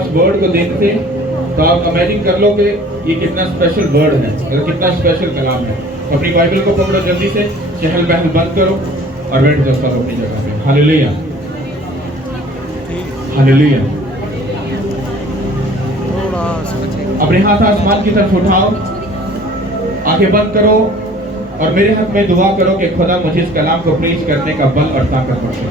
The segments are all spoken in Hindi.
उस वर्ड को देखते तो आप इमेजिन कर लो कि ये कितना स्पेशल वर्ड है और कितना स्पेशल कलाम है। अपनी बाइबल को पकड़ो, जल्दी से चहल पहल बंद करो और बैठ जाओ सब अपनी जगह पे। Hallelujah, hallelujah. अपने हाथ आसमान की तरफ उठाओ, आंखें बंद करो और मेरे हाथ में दुआ करो कि खुदा मुझे इस कलाम को प्रीच करने का बल और ताकत बख्शे।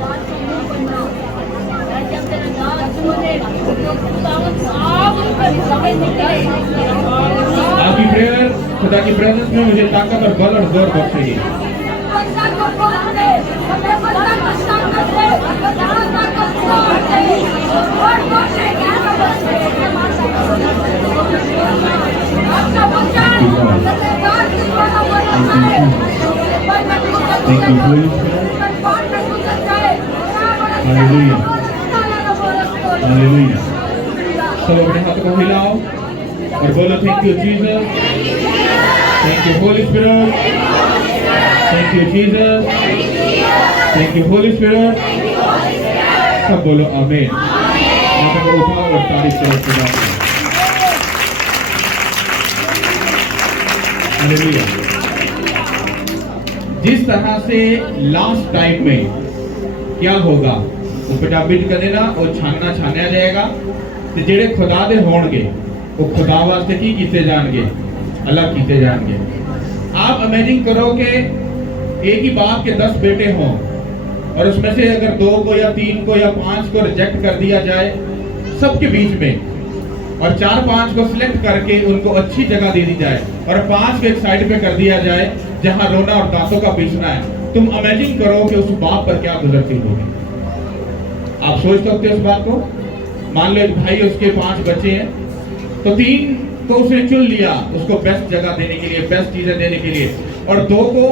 आपकी प्रेयर खुदा की प्रेजेंस में मुझे ताकत और बल और जोर बख्शेगी। Thank you, Holy Spirit. Hallelujah. Hallelujah. सब अपने हाथों को हिलाओ और बोलो thank you Jesus, thank you Holi spirit, thank you Jesus, thank you Holi spirit. सब बोलो आमीन। हाथों को उठाओ और तारीफ करो खुदा की। हालेलुया। जिस तरह से लास्ट टाइम में क्या होगा वो पिटापिट कर देना और छानना छानिया जाएगा ते जेड़े खुदा दे होणगे वो खुदा वास्ते की कीते जाणगे, अलग कीते जाणगे। आप इमेजिन करो कि एक ही बाप के 10 बेटे हों और उसमें से अगर 2 को या 3 को या 5 को रिजेक्ट कर दिया जाए सबके बीच में और 4-5 को सिलेक्ट करके उनको अच्छी जगह दे दी जाए और 5 को एक साइड पे कर दिया जाए जहां रोना और दांतों का पीसना है। तुम इमेजिन करो कि उस बाप पर क्या गुजरती होगी। आप सोच सकते हो उस बात को। मान लो एक भाई, उसके 5 बच्चे हैं तो 3 को उसने चुन लिया उसको बेस्ट जगह देने के लिए, बेस्ट चीजें देने के लिए, और 2 को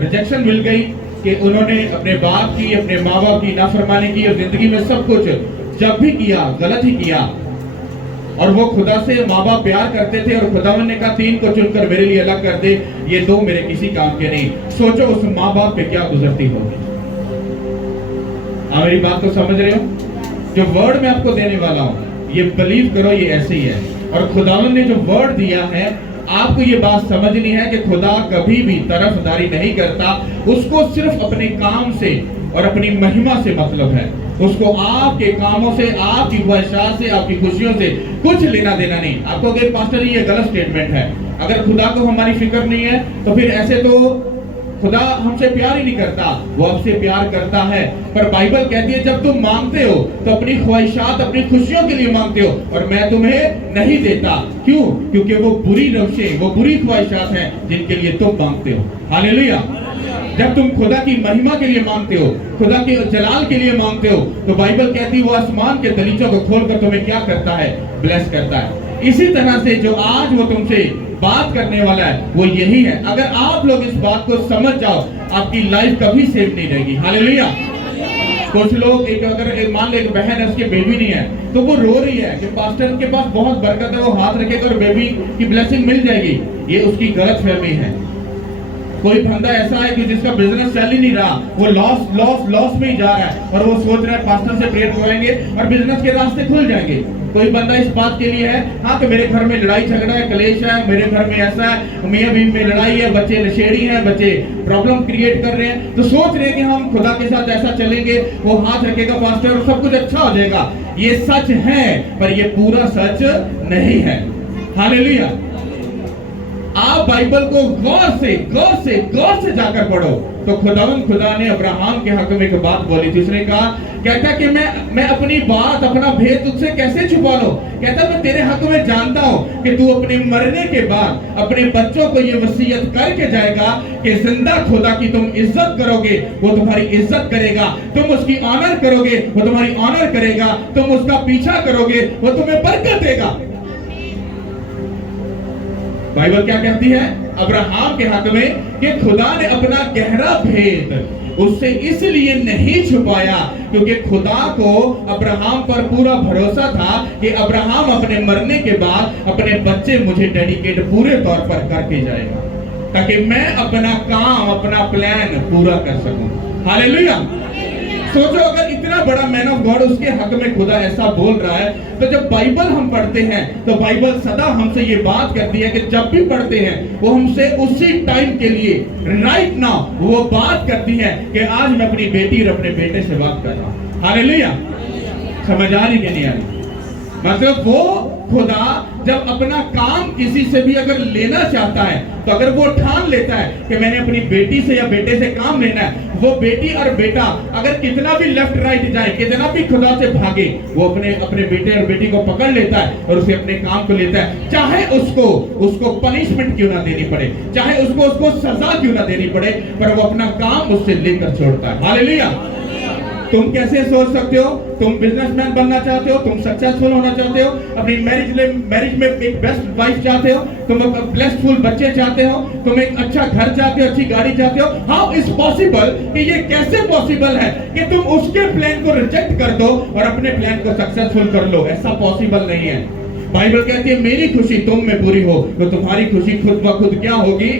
रिजेक्शन मिल गई कि उन्होंने अपने बाप की, अपने माँ बाप की नाफरमानी की और जिंदगी में सब कुछ जब भी किया गलत ही किया। और वो खुदा से माँ बाप प्यार करते थे और खुदावन ने कहा 3 को चुनकर मेरे लिए अलग कर दे, ये 2 मेरे किसी काम के नहीं। सोचो उस माँ बाप पे क्या गुजरती होगी। आप मेरी बात को समझ रहे हो? जो वर्ड मैं आपको देने वाला हूँ ये बिलीव करो ये ऐसे ही है। और खुदावन ने जो वर्ड दिया है आपको ये बात समझनी है कि खुदा कभी भी तरफदारी नहीं करता। उसको सिर्फ अपने काम से और अपनी महिमा से मतलब है। उसको आपके कामों से, आपकी ख्वाहिशात से, आपकी खुशियों से कुछ लेना देना नहीं। आपको कहे पास्टर जी ये गलत स्टेटमेंट है। अगर खुदा को हमारी फिक्र नहीं है तो फिर ऐसे तो खुदा हमसे प्यार ही नहीं करता। वो आपसे प्यार करता है, पर बाइबल कहती है जब तुम मांगते हो तो अपनी ख्वाहिशात, अपनी खुशियों के लिए मांगते हो और मैं तुम्हें नहीं देता। क्यों? क्योंकि वो बुरी रविशें, वो बुरी ख्वाहिशात हैं जिनके लिए तुम मांगते हो। हालेलुया। जब तुम खुदा की महिमा के लिए मांगते हो, खुदा के जलाल के लिए मांगते हो, तो बाइबल कहती है वो आसमान के दलीचों को खोलकर तुम्हें क्या करता है? ब्लेस करता है। इसी तरह से जो आज वो तुमसे बात करने वाला है वो यही है। अगर आप लोग इस बात को समझ जाओ आपकी लाइफ कभी सेव नहीं रहेगी। हालेलुया। कुछ लोग अगर मान लो एक बहन है उसके बेबी नहीं है तो वो रो रही है कि पास्टर के पास बहुत बरकत है, वो हाथ रखेगा और बेबी की ब्लेसिंग मिल जाएगी। ये उसकी गलतफहमी है। कोई बंदा ऐसा है कि जिसका बिजनेस चल ही नहीं रहा, वो लॉस में ही जा रहा है और वो सोच रहा है पास्टर से प्रेयर करवाएंगे और बिजनेस के रास्ते खुल जाएंगे। कोई बंदा इस बात के लिए है हाँ कि मेरे घर में लड़ाई झगड़ा है, कलेश है, मेरे घर में ऐसा है, मियां बीवी में लड़ाई है, बच्चे नशेड़ी हैं, बच्चे प्रॉब्लम क्रिएट कर रहे हैं, तो सोच रहे हैं कि हम खुदा के साथ ऐसा चलेंगे, वो हाथ रखेगा पास्टर और सब कुछ अच्छा हो जाएगा। ये सच है पर ये पूरा सच नहीं है। हालेलुया। आप बाइबल को गौर से जाकर पढ़ो तो खुदा ने अब्राहम के हक में एक बात बोली थी। उसने कहा, कहता कि मैं अपनी बात, अपना भेद तुझसे कैसे छुपा लो। कहता मैं तेरे हक में जानता हूँ कि तू अपने मरने के बाद अपने बच्चों को ये वसीयत करके जाएगा कि जिंदा खुदा की तुम इज्जत करोगे, वो तुम्हारी इज्जत करेगा, तुम उसकी ऑनर करोगे, वो तुम्हारी ऑनर करेगा, तुम उसका पीछा करोगे, वो तुम्हें बरकत देगा। बाइबल क्या कहती है अब्राहम के हक में कि खुदा ने अपना गहरा भेद उससे इसलिए नहीं छुपाया क्योंकि खुदा को अब्राहम पर पूरा भरोसा था कि अब्राहम अपने मरने के बाद अपने बच्चे मुझे डेडिकेट पूरे तौर पर करके जाएगा ताकि मैं अपना काम, अपना प्लान पूरा कर सकूं। हालेलुया। सोचो अगर इतना इतना बड़ा मैन ऑफ गॉड, उसके हक में खुदा ऐसा बोल रहा है। तो जब बाइबल हम पढ़ते हैं तो बाइबल सदा हमसे ये बात करती है कि जब भी पढ़ते हैं वो हमसे उसी टाइम के लिए, राइट नाउ वो बात करती है कि आज मैं अपनी बेटी और अपने बेटे से बात कर रहा हूं। हालेलुया। समझ आ रही कि नहीं आ रही? मतलब वो खुदा जब अपना काम किसी से भी अगर लेना चाहता है, तो अगर वो ठान लेता है कि मैंने अपनी बेटी से या बेटे से काम लेना है, वो बेटी और बेटा अगर कितना भी लेफ्ट राइट जाए, कितना भी खुदा से भागे, वो अपने बेटे और बेटी को पकड़ लेता है और उसे अपने काम को लेता है। चाहे उसको पनिशमेंट क्यों ना देनी पड़े, चाहे उसको सजा क्यों ना देनी पड़े, पर वो अपना काम उससे लेकर छोड़ता है। हालेलुया। तुम कैसे सोच सकते हो? तुम बिजनेसमैन बनना चाहते हो, तुम सक्सेसफुल होना चाहते हो, अपनी मैरिज में एक बेस्ट वाइफ चाहते हो, तुम ब्लेसफुल बच्चे चाहते हो, तुम एक अच्छा घर चाहते हो, अच्छी गाड़ी चाहते हो। हाउ इज पॉसिबल, कि ये कैसे पॉसिबल है कि तुम उसके प्लान को रिजेक्ट कर दो और अपने प्लान को सक्सेसफुल कर लो? ऐसा पॉसिबल नहीं है। बाइबल कहती है मेरी खुशी तुम में पूरी हो तो तुम्हारी खुशी खुद ब खुद क्या होगी?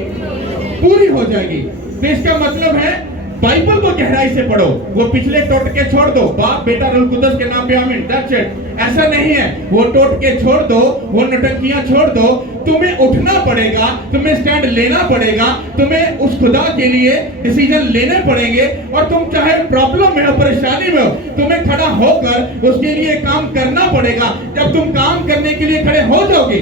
पूरी हो जाएगी। तो इसका मतलब है बाइबल को गहराई से पढ़ो, वो पिछले टोटके छोड़ दो, बाप बेटा रूह कुदस के नाम पे आमीन, दैट्स इट। ऐसा नहीं है, वो टोटके छोड़ दो, वो नटंकियां छोड़ दो। तुम्हें उठना पड़ेगा, तुम्हें स्टैंड लेना पड़ेगा, तुम्हें उस खुदा के लिए डिसीजन लेने पड़ेंगे। और तुम चाहे प्रॉब्लम में हो, परेशानी में हो, तुम्हें खड़ा होकर उसके लिए काम करना पड़ेगा। जब तुम काम करने के लिए खड़े हो जाओगे,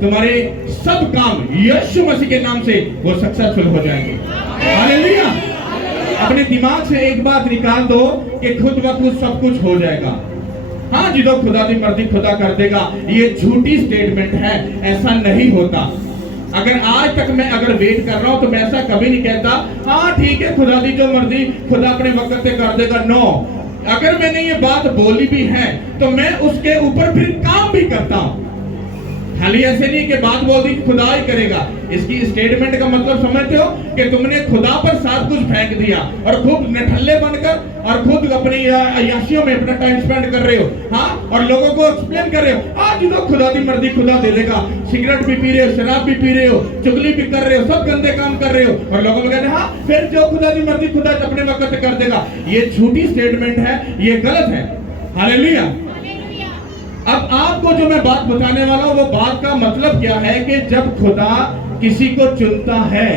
तुम्हारे सब काम यीशु मसीह के नाम से वो सक्सेसफुल हो जाएंगे। हालेलुया। अपने दिमाग से एक बात निकाल दो कि खुद ब खुद सब कुछ हो जाएगा। हाँ जी, तो खुदा की मर्जी खुदा कर देगा, ये झूठी स्टेटमेंट है, ऐसा नहीं होता। अगर आज तक मैं अगर वेट कर रहा हूं तो मैं ऐसा कभी नहीं कहता हाँ ठीक है खुदा दी जो मर्जी, खुदा अपने वक्त से कर देगा। नो, अगर मैंने ये बात बोली भी है तो मैं उसके ऊपर फिर काम भी करता हूं। खाली ऐसे नहीं कि बात बोल दी खुदा ही करेगा। इसकी स्टेटमेंट का मतलब समझते हो कि तुमने खुदा पर सब कुछ फेंक दिया और खूब नठल्ले बनकर और खुद अपनी अय्याशियों में अपना टाइम स्पेंड कर रहे हो। हाँ, और लोगों को एक्सप्लेन कर रहे हो आज तो खुदा की मर्जी खुदा दे देगा। सिगरेट भी पी रहे हो, शराब भी पी रहे हो, चुगली भी कर रहे हो, सब गंदे काम कर रहे हो और लोगों को कहते हैं हाँ फिर जो खुदा की मर्जी खुदा अपने वक्त कर देगा। ये झूठी स्टेटमेंट है, ये गलत है। हालेलुया। अब आपको जो मैं बात बताने वाला हूं वो बात का मतलब क्या है कि जब खुदा किसी को चुनता है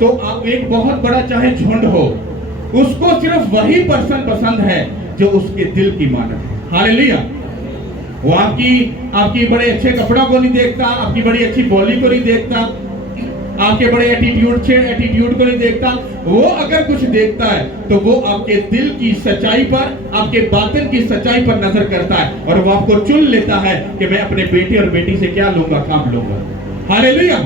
तो आप एक बहुत बड़ा चाहे झुंड हो, उसको सिर्फ वही पर्सन पसंद है जो उसके दिल की मानत है। हालेलुया। वो आपकी बड़े अच्छे कपड़ों को नहीं देखता, आपकी बड़ी अच्छी बोली को नहीं देखता, आपके बड़े एटीट्यूड को नहीं देखता। वो अगर कुछ देखता है तो वो आपके दिल की सच्चाई पर, आपके बातिन की सच्चाई पर नजर करता है और वो आपको चुन लेता है कि मैं अपने बेटे और बेटी से क्या लूंगा, काम लूंगा। हालेलुया।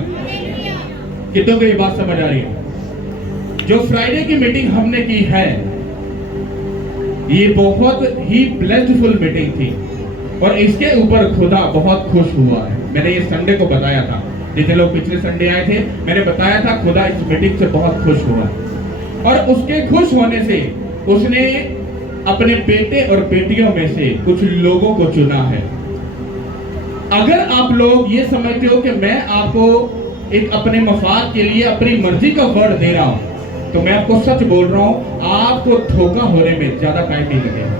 कितनों को ये बात समझ आ रही है? जो फ्राइडे की मीटिंग हमने की है ये बहुत ही ब्लेस्डफुल मीटिंग थी और इसके ऊपर खुदा बहुत खुश हुआ है। मैंने ये संडे को बताया था, जितने लोग पिछले संडे आए थे मैंने बताया था खुदा इस मीटिंग से बहुत खुश हुआ और उसके खुश होने से उसने अपने बेटे और बेटियों में से कुछ लोगों को चुना है। अगर आप लोग ये समझते हो कि मैं आपको एक अपने मफाद के लिए अपनी मर्जी का वर्ड दे रहा हूं तो मैं आपको सच बोल रहा हूं, आपको धोखा होने में ज्यादा टाइम नहीं लगेगा।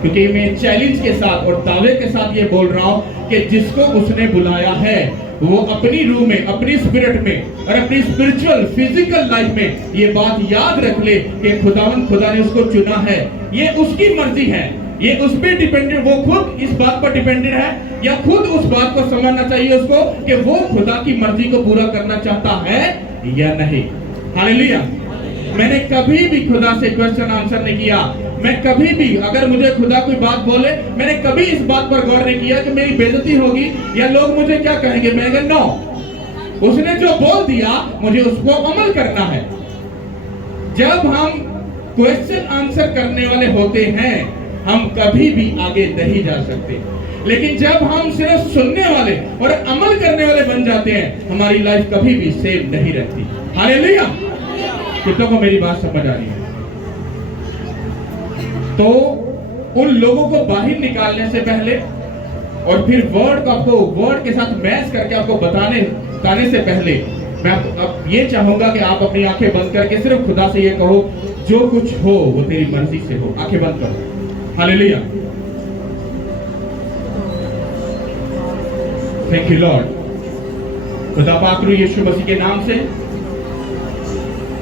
क्योंकि मैं चैलेंज के साथ और दावे के साथ ये बोल रहा हूं कि जिसको उसने बुलाया है वो अपनी रूह में, अपनी स्पिरिट में और अपनी स्पिरिचुअल फिजिकल लाइफ में ये बात याद रख ले कि खुदा ने उसको चुना है। ये उसकी मर्जी है, ये उस पर डिपेंडेंट, वो खुद इस बात पर डिपेंडेंट है या खुद उस बात को समझना चाहिए उसको कि वो खुदा की मर्जी को पूरा करना चाहता है या नहीं। हालेलुया। मैंने कभी भी खुदा से क्वेश्चन आंसर नहीं किया। मैं कभी भी अगर मुझे खुदा कोई बात बोले, मैंने कभी इस बात पर गौर नहीं किया कि मेरी बेइज्जती होगी या लोग मुझे क्या कहेंगे। मैं कह नो, उसने जो बोल दिया मुझे उसको अमल करना है। जब हम क्वेश्चन आंसर करने वाले होते हैं हम कभी भी आगे नहीं जा सकते, लेकिन जब हम सिर्फ सुनने वाले और अमल करने वाले बन जाते हैं हमारी लाइफ कभी भी सेव नहीं रहती। हालेलुया। कितनों को मेरी बात समझ आ रही है? तो उन लोगों को बाहर निकालने से पहले और फिर वर्ड को आपको वर्ड के साथ मैच करके आपको बताने से पहले मैं अब ये चाहूंगा कि आप अपनी आंखें बंद करके सिर्फ खुदा से ये कहो जो कुछ हो वो तेरी मर्जी से हो। आंखें बंद करो। Hallelujah, thank you Lord. खुदा पाक यीशु मसीह के नाम से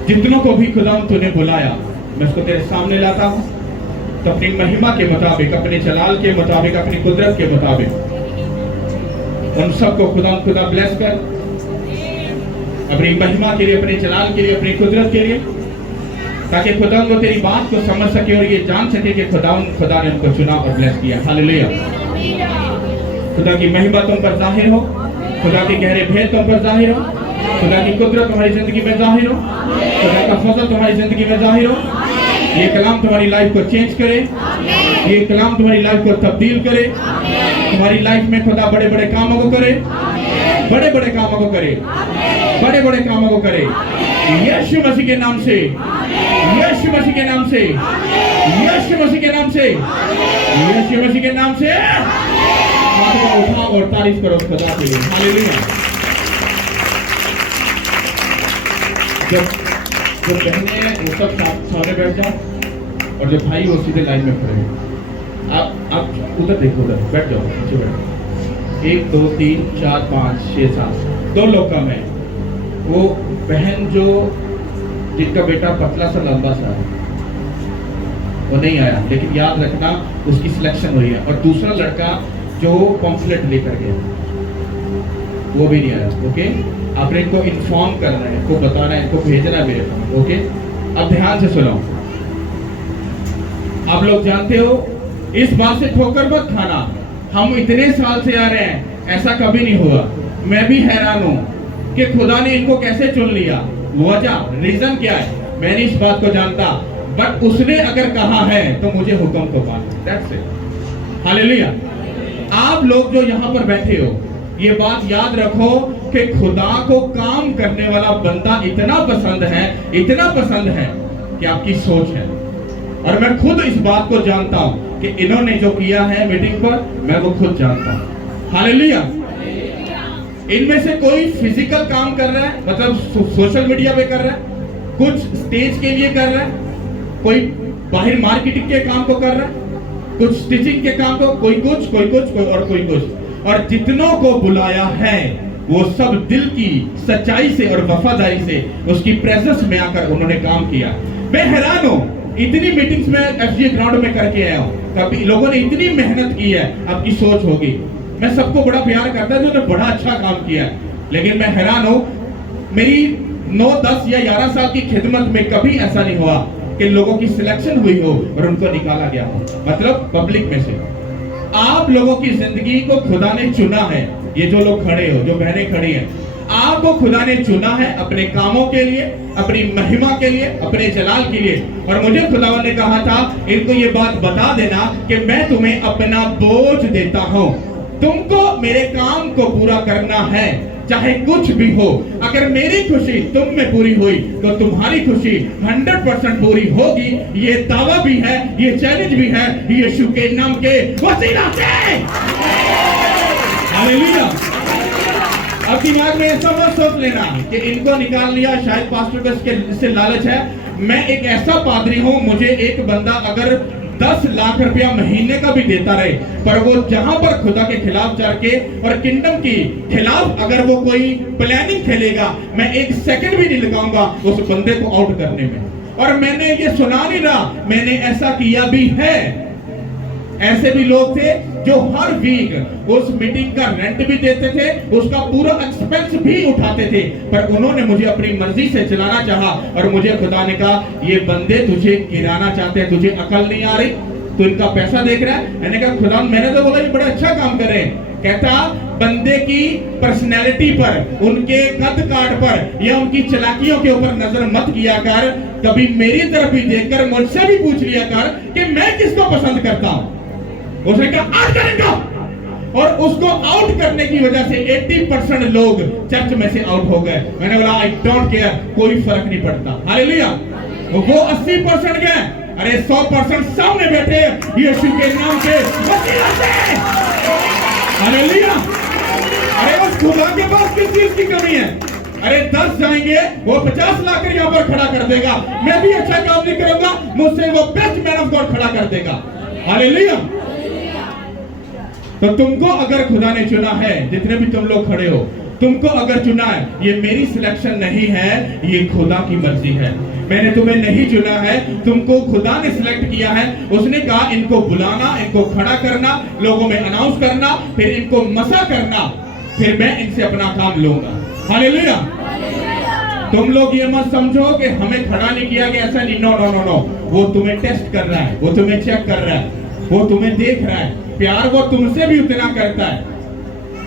जितनों को भी खुदा तूने बुलाया, मैं उसको तेरे सामने लाता हूं। तो अपनी महिमा के मुताबिक, अपने जलाल के मुताबिक, अपनी कुदरत के मुताबिक उन सबको खुदा ब्लेस कर, अपनी महिमा के लिए, अपने जलाल के लिए, अपनी कुदरत के लिए, ताकि खुदा वो तेरी बात को समझ सके और ये जान सके कि खुदा ने उनको चुना और ब्लेस किया। हालेलुया। खुदा की महिमा तुम पर जाहिर हो, खुदा के गहरे भेद तुम पर जाहिर हो, खुदा की कुदरत तुम्हारी जिंदगी में जाहिर हो, खुदा का फजल तुम्हारी जिंदगी में जाहिर हो। ये कलाम तुम्हारी लाइफ को चेंज करे, ये कलाम तुम्हारी लाइफ को तब्दील करे, तुम्हारी लाइफ में खुदा बड़े बड़े कामों को करे, बड़े बड़े कामों को करे, बड़े बड़े कामों को करे। यीशु मसीह के नाम से, यीशु मसीह के नाम से, यीशु मसीह के नाम से, यीशु मसीह के नाम से हाथ को उठा और तारीफ करो खुदा के लिए। हालेलुया। जब बहनें वो सब सामने बैठ जाओ और जो भाई वो सीधे लाइन में खड़े। आप उधर देखो, उधर बैठ जाओ, पीछे बैठो। 1 2 3 4 5 6 7 2 लोग कम है। वो बहन जो जिनका बेटा पतला सा लंबा सा है वो नहीं आया, लेकिन याद रखना उसकी सिलेक्शन हुई है। और दूसरा लड़का जो पॉम्फलेट लेकर गया वो भी नहीं आया। ओके, आपने इनको इन्फॉर्म करना है, इनको बताना है, इनको भेजना है मेरे पास। ओके, अब ध्यान से सुनो। आप लोग जानते हो, इस बात से ठोकर मत खाना, हम इतने साल से आ रहे हैं, ऐसा कभी नहीं हुआ। मैं भी हैरान हूं कि खुदा ने इनको कैसे चुन लिया। वजह, रीजन क्या है मैं नहीं इस बात को जानता, बट उसने अगर कहा है तो मुझे हुक्म तो मानो। That's it. हालेलुया। आप लोग जो यहाँ पर बैठे हो, ये बात याद रखो कि खुदा को काम करने वाला बंदा इतना पसंद है, इतना पसंद है कि आपकी सोच है। और मैं खुद इस बात को जानता हूं कि इन्होंने जो किया है मीटिंग पर, मैं वो खुद जानता हूं। हालेलुया। इनमें से कोई फिजिकल काम कर रहा है, मतलब सोशल मीडिया पे कर रहा है, कुछ स्टेज के लिए कर रहा है, कोई बाहर मार्केटिंग के काम को कर रहा है, कुछ स्टिचिंग के काम को, कोई कुछ, कोई और कोई कुछ। और जितनों को बुलाया है वो सब दिल की सच्चाई से और वफादारी से उसकी प्रेजेंस में आकर उन्होंने काम किया। मैं हैरान हूं, इतनी मीटिंग्स में एफजी ग्राउंड में करके आया हूं, कभी लोगों ने इतनी मेहनत की है। आपकी सोच होगी, मैं सबको बड़ा प्यार करता हूं जो बड़ा अच्छा काम किया है, लेकिन मैं हैरान हूं, मेरी 9 10 या 11 साल की खिदमत में कभी ऐसा नहीं हुआ कि लोगों की सिलेक्शन हुई हो और उनको निकाला गया हो, मतलब पब्लिक में से। आप लोगों की जिंदगी को खुदा ने चुना है। ये जो लोग खड़े हो, जो बहनें खड़ी हैं, आपको खुदा ने चुना है अपने कामों के लिए, अपनी महिमा के लिए, अपने जलाल के लिए। और मुझे खुदावन ने कहा था इनको ये बात बता देना कि मैं तुम्हें अपना बोझ देता हूं, तुमको मेरे काम को पूरा करना है, चाहे कुछ भी हो। अगर मेरी खुशी तुम में पूरी हुई तो तुम्हारी खुशी 100% पूरी होगी। ये दावा भी है, ये चैलेंज भी है, यीशु के नाम के वसीला से। हालेलुया। अब दिमाग में ऐसा मत सोच लेना कि इनको निकाल लिया, शायद पास्टर को इससे लालच है। मैं एक ऐसा पादरी हूं, मुझे एक बंदा अगर 10 लाख रुपया महीने का भी देता रहे, पर वो जहां पर खुदा के खिलाफ चल के और किंगडम की खिलाफ अगर वो कोई प्लानिंग खेलेगा, मैं 1 सेकंड भी नहीं लगाऊंगा उस बंदे को आउट करने में। और मैंने ये सुना नहीं रहा, मैंने ऐसा किया भी है। ऐसे भी लोग थे जो हर वीक उस मीटिंग का रेंट भी देते थे, उसका पूरा एक्सपेंस भी उठाते थे, पर उन्होंने मुझे अपनी मर्जी से चलाना चाहा। और मुझे खुदा ने कहा ये बंदे तुझे गिराना चाहते हैं, तुझे अकल नहीं आ रही, तू इनका पैसा देख रहा है। मैंने कहा खुदा, मैंने तो बोला ये बड़ा अच्छा काम कर रहे हैं। कहता बंदे की पर्सनैलिटी पर, उनके कद काट पर या उनकी चालाकियों के ऊपर नजर मत किया कर, कभी मेरी तरफ भी देखकर मुझसे भी पूछ लिया कर कि मैं किसको पसंद करता हूं। उसने कहा आज करेगा, और उसको आउट करने की वजह से 80% लोग चर्च में से आउट हो गए। मैंने बोला आई डोंट केयर, कोई फर्क नहीं पड़ता। हालेलुया। वो 80% गए, अरे 100% सामने बैठे यीशु के नाम के वसीला से। हालेलुया। अरे उस खुदा के पास किस चीज की कमी है? अरे 10 जाएंगे, वो 50 लाख यहाँ पर खड़ा कर देगा। मैं भी अच्छा काम नहीं करूंगा, मुझसे वो बेस्ट मैन ऑफ गॉड खड़ा कर देगा। हालेलुया। तो तुमको अगर खुदा ने चुना है, जितने भी तुम लोग खड़े हो, तुमको अगर चुना है, ये मेरी सिलेक्शन नहीं है, ये खुदा की मर्जी है। मैंने तुम्हें नहीं चुना है, तुमको खुदा ने सिलेक्ट किया है। उसने कहा इनको बुलाना, इनको खड़ा करना, लोगों में अनाउंस करना, फिर इनको मसा करना, फिर मैं इनसे अपना काम लूंगा। हालेलुया। तुम लोग ये मत समझो कि हमें खड़ा नहीं किया गया, ऐसा नहीं। नो नो नो नो, वो तुम्हें टेस्ट कर रहा है, वो तुम्हें चेक कर रहा है, वो तुम्हें देख रहा है। प्यार वो तुमसे भी उतना करता है,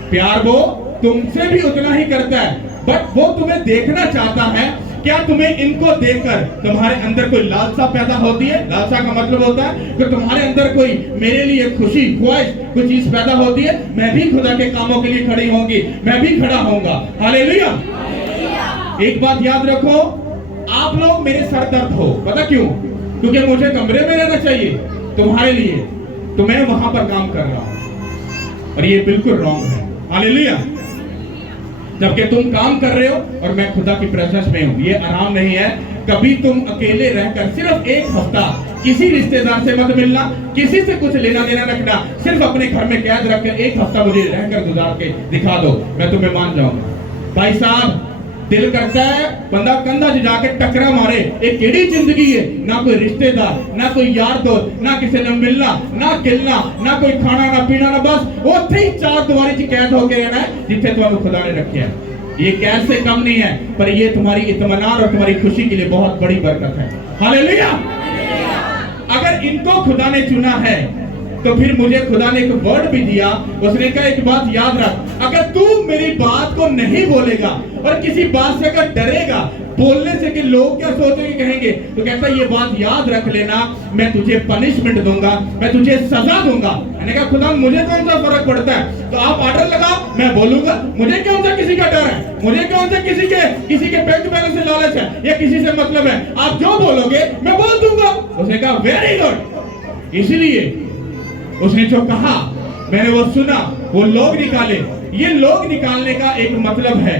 प्यार वो तुमसे भी उतना ही करता है, बट वो तुम्हें देखना चाहता है। क्या तुम्हें इनको देखकर तुम्हारे अंदर कोई लालसा पैदा होती है? लालसा का मतलब होता है कि तुम्हारे अंदर कोई मेरे लिए खुशी, ख्वाहिश, कोई चीज पैदा होती है, मैं भी खुदा के कामों के लिए खड़ी होंगी, मैं भी खड़ा होऊंगा। हालेलुया। एक बात याद रखो, आप लोग मेरे सरदर्द हो। पता क्यों? क्योंकि मुझे कमरे में रहना चाहिए तुम्हारे लिए, तो मैं वहां पर काम कर रहा हूं, और ये बिल्कुल रॉन्ग है। हालेलुया। जबकि तुम काम कर रहे हो और मैं खुदा की प्रेजेंस में हूं, ये आराम नहीं है। कभी तुम अकेले रहकर सिर्फ एक हफ्ता किसी रिश्तेदार से मत मिलना, किसी से कुछ लेना देना रखना, सिर्फ अपने घर में कैद रखकर एक हफ्ता मुझे रहकर गुजार के दिखा दो, मैं तुम्हें मान जाऊंगा। भाई साहब, दिल करता है बंदा कंधा से जाके टकरा मारे। एक केड़ी जिंदगी है, ना कोई रिश्तेदार, ना कोई यार दोस्त, ना किसी ने मिलना, ना गिलना, ना कोई खाना ना पीना, ना बस उत्थे ही चार दीवारी च कैद होके रहना है जिथे तुहानू खुदा ने रखा है। ये कैद से कम नहीं है, पर ये तुम्हारी इत्मीनान और तुम्हारी खुशी के लिए बहुत बड़ी बरकत है। हालेलुया। अगर इनको खुदा ने चुना है, तो फिर मुझे खुदा ने एक वर्ड भी दिया। उसने कहा एक बात याद रख, अगर तू मेरी बात को नहीं बोलेगा और किसी बात से अगर डरेगा बोलने से कि लोग क्या सोचेंगे, कहेंगे, तो कहता ये बात याद रख लेना, मैं तुझे पनिशमेंट दूंगा, मैं तुझे सजा दूंगा। मैंने कहा खुदा मुझे कौन सा फर्क पड़ता है, तो आप ऑर्डर लगाओ, मैं बोलूंगा। मुझे कौन सा किसी का डर है, मुझे कौन सा किसी के बैंक बैलेंस से लालच है या किसी से मतलब है। आप जो बोलोगे मैं बोल दूंगा। उसने कहा वेरी गुड। इसलिए उसने जो कहा मैंने वो सुना, वो लोग निकाले। ये लोग निकालने का एक मतलब है,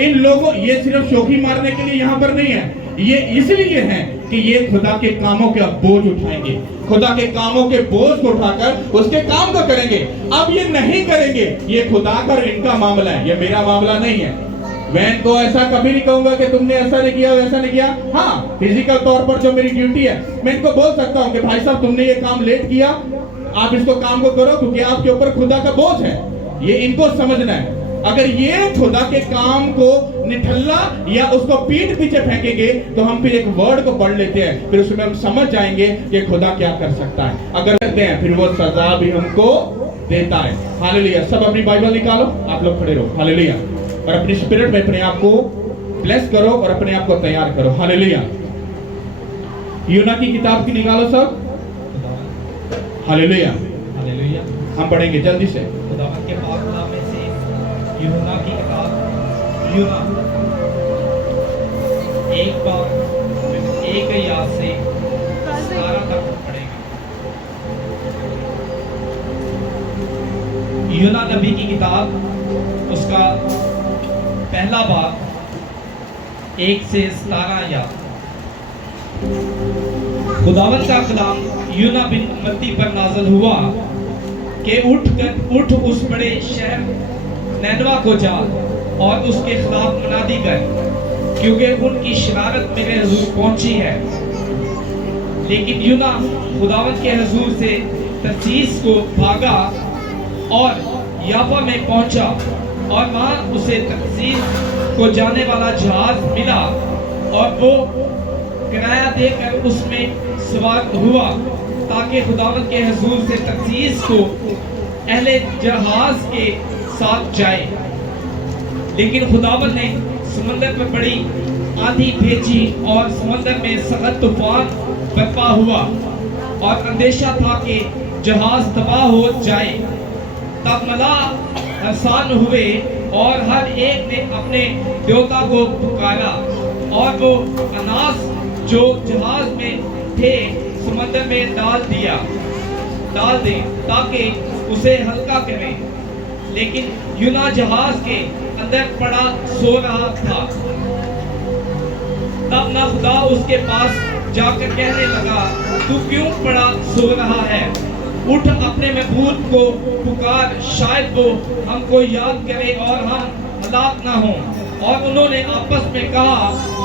इन लोगों, ये सिर्फ शोखी मारने के लिए यहाँ पर नहीं है, ये इसलिए है कि ये खुदा के कामों का बोझ उठाएंगे, खुदा के कामों के बोझ को उठाकर उसके काम को करेंगे। अब ये नहीं करेंगे, ये खुदा का इनका मामला है, ये मेरा मामला नहीं है। मैं इनको ऐसा कभी नहीं कहूंगा कि तुमने ऐसा नहीं किया वैसा नहीं किया। हाँ, फिजिकल तौर पर जो मेरी ड्यूटी है, मैं इनको बोल सकता हूँ कि भाई साहब तुमने ये काम लेट किया, आप इसको काम को करो, क्योंकि आपके ऊपर खुदा का बोझ है। ये इनको समझना है। अगर ये खुदा के काम को निठल्ला या उसको पीठ पीछे फेंकेंगे, तो हम फिर एक वर्ड को पढ़ लेते हैं, फिर उसमें हम समझ जाएंगे कि खुदा क्या कर सकता है। अगर करते हैं फिर वो सजा भी हमको देता है। हालेलुया। सब अपनी बाइबल निकालो, आप लोग खड़े रहो। हालेलुया। और अपनी स्पिरिट में अपने आप को ब्लेस करो और अपने आप को तैयार करो। हालेलुया। यूना की किताब की निकालो सब। हालेलुया। हालेलुया। हम पढ़ेंगे जल्दी से। खुदावंद के पाक कलाम में से यूना की किताब, यूना एक बार एक याद से 17 तक पढ़ेंगे। यूना नबी की किताब, उसका पहला बाब 1 से 17 याद। खुदावंद का कलाम यूना बिन मत्ती पर नाज़िल हुआ कि उठ उस बड़े शहर नैनवा को जा और उसके खिलाफ मुनादी कर, क्योंकि उनकी शरारत मेरे हुजूर पहुंची है। लेकिन यूना खुदावंद के हुजूर से तरसीस को भागा और याफा में पहुंचा, और वहां उसे तरसीस को जाने वाला जहाज मिला, और वो किराया देकर उसमें सवार हुआ ताकि खुदावंद के हुजूर से तरसीस को अहले जहाज के साथ जाए। लेकिन खुदावंद ने समंदर में बड़ी आंधी भेजी और समंदर में सख्त तूफान बर्पा हुआ, और अंदेशा था कि जहाज तबाह हो जाए। तब मलाह हसान हुए और हर एक ने अपने देवता को पुकारा, और वो अनाज जो जहाज में थे समंदर में डाल दे ताकि उसे हल्का करें। लेकिन यूना जहाज के अंदर पड़ा सो रहा था। तब ना खुदा उसके पास जाकर कहने लगा, तू क्यों पड़ा सो रहा है? उठ अपने महबूब को पुकार, शायद वो हमको याद करे और हम हलाक ना हो। और उन्होंने आपस में कहा,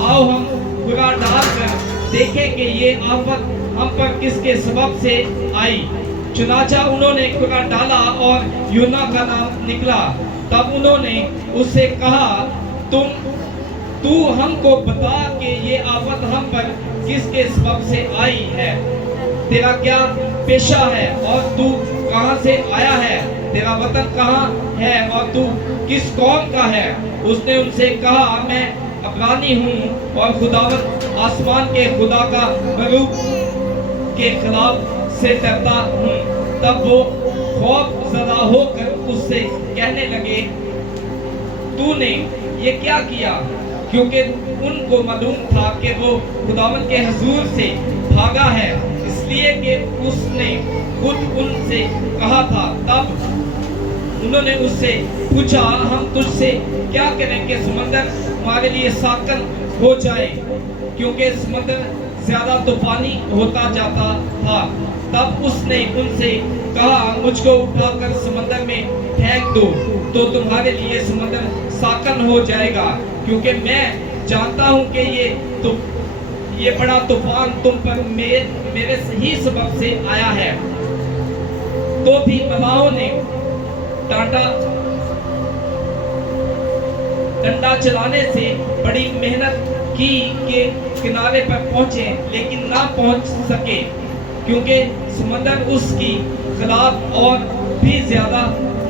आओ हम बुरा डाल कर देखें कि ये आफत हम पर किसके सबब से आई। चुनाचा उन्होंने कुरा डाला और यूना का नाम निकला। तब उन्होंने उससे कहा, तू हमको बता कि ये आफत हम पर किसके सबब से आई है, तेरा क्या पेशा है और तू कहां से आया है, तेरा वतन कहां है और तू किस कौम का है। उसने उनसे कहा, मैं अबरानी हूँ और खुदावंद आसमान के खुदा का मरूब के खिलाफ से डरता हूँ। तब वो खौफ ज़दा होकर उससे कहने लगे, तूने ये क्या किया? क्योंकि उनको मालूम था कि वो खुदावंद के हुजूर से भागा है, इसलिए कि उसने खुद उनसे कहा था। तब उन्होंने उससे पूछा, हम तुझसे क्या करें कि समंदर हमारे लिए साकन हो जाए, क्योंकि समंदर ज्यादा तूफानी होता जाता था। तब उसने उनसे कहा, मुझको उठाकर समंदर में फेंक दो तो तुम्हारे लिए समंदर साकन हो जाएगा, क्योंकि मैं जानता हूं कि ये बड़ा तूफान तुम पर मेरे ही सबब से आया है। तो भी मलाहों ने डंडा चलाने से बड़ी मेहनत की कि किनारे पर पहुंचे, लेकिन ना पहुंच सके, क्योंकि समंदर उसकी खिलाफ और भी ज्यादा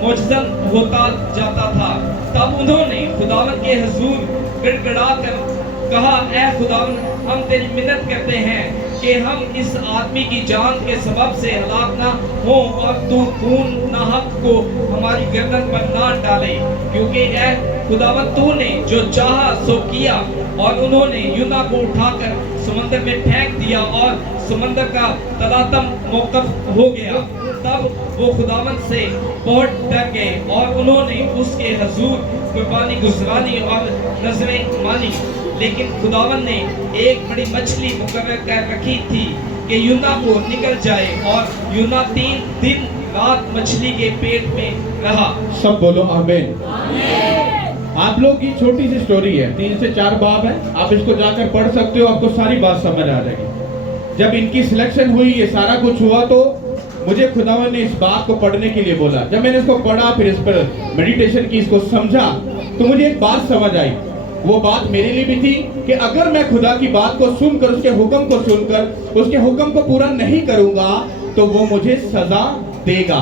मुजज़्ज़म होता जाता था। तब उन्होंने खुदावंद के हुजूर गिड़गिड़ाकर कहा, ऐ खुदावंद, हम तेरी मिन्नत करते हैं कि हम इस आदमी की जान के सबब से हलाक ना हो और तू खून नाहक को हमारी गर्दन पर ना डाले, क्योंकि ऐ खुदावंद तूने जो चाहा सो किया। और उन्होंने यूना को उठाकर समंदर में फेंक दिया और समंदर का तलातम मौकफ हो गया। तब वो खुदावंद से बहुत डर गए और उन्होंने उसके हुजूर कुर्बानी गुज़रानी और नजरें मानी। लेकिन खुदावंद ने एक बड़ी मछली मुकर्रर कर रखी थी कि यूना को निकल जाए, और यूना 3 दिन रात मछली के पेट में रहा। सब बोलो आमीन। आप लोग की छोटी सी स्टोरी है, 3 से 4 बाब है, आप इसको जाकर पढ़ सकते हो, आपको सारी बात समझ आ जाएगी। जब इनकी सिलेक्शन हुई, ये सारा कुछ हुआ, तो मुझे खुदावंद ने इस बात को पढ़ने के लिए बोला। जब मैंने इसको पढ़ा, फिर इस पर मेडिटेशन की, इसको समझा, तो मुझे एक बात समझ आई। वो बात मेरे लिए भी थी कि अगर मैं खुदा की बात को सुनकर, उसके हुक्म को सुनकर, उसके हुक्म को पूरा नहीं करूंगा, तो वो मुझे सजा देगा।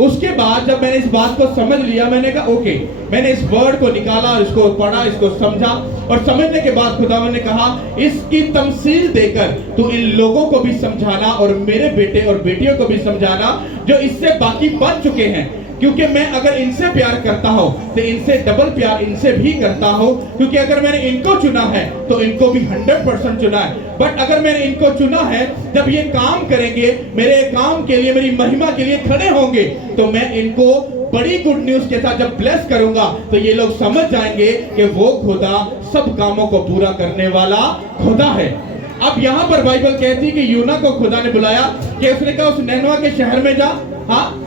उसके बाद जब मैंने इस बात को समझ लिया, मैंने कहा ओके, मैंने इस वर्ड को निकाला, इसको पढ़ा, इसको समझा, और समझने के बाद खुदावंद ने कहा, इसकी तमसील देकर तू इन लोगों को भी समझाना और मेरे बेटे और बेटियों को भी समझाना जो इससे बाकी बच चुके हैं, क्योंकि मैं अगर इनसे प्यार करता हूं तो इनसे डबल प्यार इनसे भी करता हूं, क्योंकि अगर मैंने इनको चुना है तो इनको भी 100% चुना है। बट अगर मैंने इनको चुना है, जब ये काम करेंगे, मेरे काम के लिए, मेरी महिमा के लिए खड़े होंगे, तो मैं इनको बड़ी गुड न्यूज के साथ जब ब्लेस करूंगा, तो ये लोग समझ जाएंगे कि वो खुदा सब कामों को पूरा करने वाला खुदा है। अब यहाँ पर बाइबल कहती है कि यूना को खुदा ने बुलाया, कि उसने कहा उस नैनवा के शहर में जा। हाँ,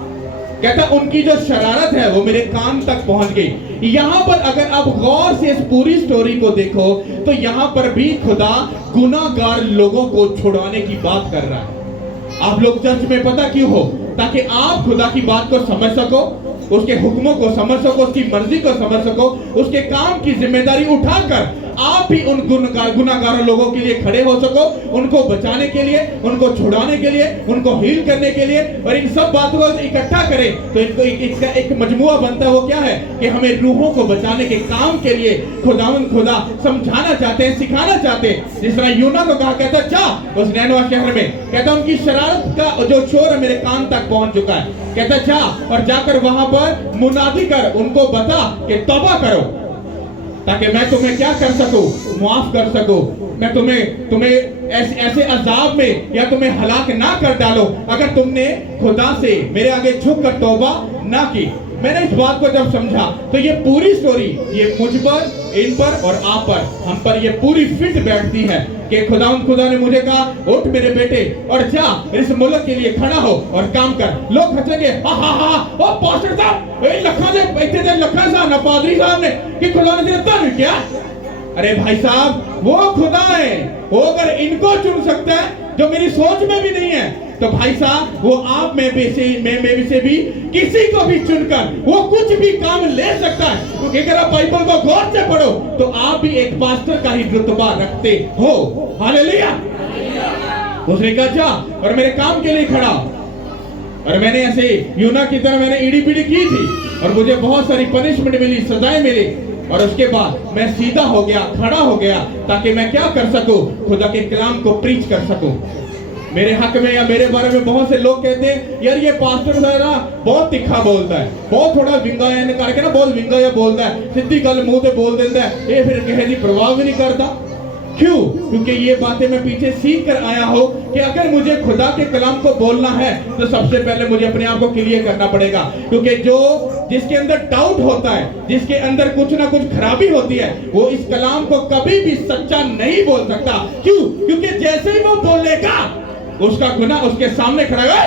कहता उनकी जो शरारत है वो मेरे कान तक पहुंच गई। यहाँ पर अगर आप गौर से इस पूरी स्टोरी को देखो, तो यहाँ पर भी खुदा गुनाहगार लोगों को छुड़ाने की बात कर रहा है। आप लोग चर्च में पता क्यों हो? ताकि आप खुदा की बात को समझ सको, उसके हुक्मों को समझ सको, उसकी मर्जी को समझ सको, उसके काम की जिम्मेदारी उठाकर आप भी उन गुनाहगार लोगों के लिए खड़े हो सको, उनको बचाने के लिए, उनको छुड़ाने के लिए, उनको हील करने के लिए। और इन सब बातों को इकट्ठा करें तो इनको इसका एक मजमुआ बनता है। वो क्या है कि हमें रूहों को बचाने के काम के लिए खुदा समझाना चाहते हैं, सिखाना चाहते हैं। जिस तरह यूना को कहा, कहता जा उस नैनवा शहर में, कहता उनकी शरारत का जो शोर है मेरे कान तक पहुंच चुका है, कहता जा और जाकर वहां पर मुनादी कर, उनको बता कि तौबा करो, ताकि मैं तुम्हें क्या कर सकूं, माफ कर सकूं। मैं तुम्हें ऐसे अजाब में या तुम्हें हलाक ना कर डालो अगर तुमने खुदा से मेरे आगे झुक कर तौबा ना की। मैंने इस बात को जब समझा तो ये पूरी स्टोरी ये मुझ पर, इन पर और आप पर, हम पर ये पूरी फिट बैठती है कि खुदा ने मुझे कहा उठ मेरे बेटे और जा इस मुल्क के लिए खड़ा हो और काम कर। लोग हंसेंगे, हा हा हा, ओ पास्टर साहब ए लखा दे इतने दे लखा साहब ना पादरी साहब ने कि खुदा ने तेरा धन क्या। अरे भाई साहब वो खुदा है, वो अगर इनको चुन सकता है जो मेरी सोच में भी नहीं है, तो भाई साहब वो आप में से भी किसी को भी चुनकर वो कुछ भी काम ले सकता है। क्योंकि अगर आप बाइबल को गौर से पढ़ो तो आप भी एक पास्टर का ही रुतबा रखते हो। हालेलुया। उसने कहा जा और मेरे काम के लिए खड़ा। और मैंने ऐसे यूना की तरह मैंने ईडी पीडी की थी और मुझे बहुत सारी पनिशमेंट मिली, सजाएं मिली। और उसके बाद मैं सीधा हो गया, खड़ा हो गया, ताकि मैं क्या कर सकूं, खुदा के कलाम को प्रीच कर सकूं। मेरे हक में या मेरे बारे में बहुत से लोग कहते हैं यार ये पास्टर ना बहुत तिखा बोलता है, बहुत थोड़ा विंगा है करके ना बहुत विंगा या बोलता है, सीधी गल मुंह पे बोल देता है, ये फिर कहे जी प्रभाव भी नहीं करता। क्यों? क्योंकि ये बातें मैं पीछे सीख कर आया हूं कि अगर मुझे खुदा के कलाम को बोलना है तो सबसे पहले मुझे अपने आप को क्लियर करना पड़ेगा। क्योंकि जिसके अंदर डाउट होता है, जिसके अंदर कुछ ना कुछ खराबी होती है, वो इस कलाम को कभी भी सच्चा नहीं बोल सकता। क्यों? क्योंकि जैसे ही वो बोलेगा उसका गुनाह उसके सामने खड़ा है।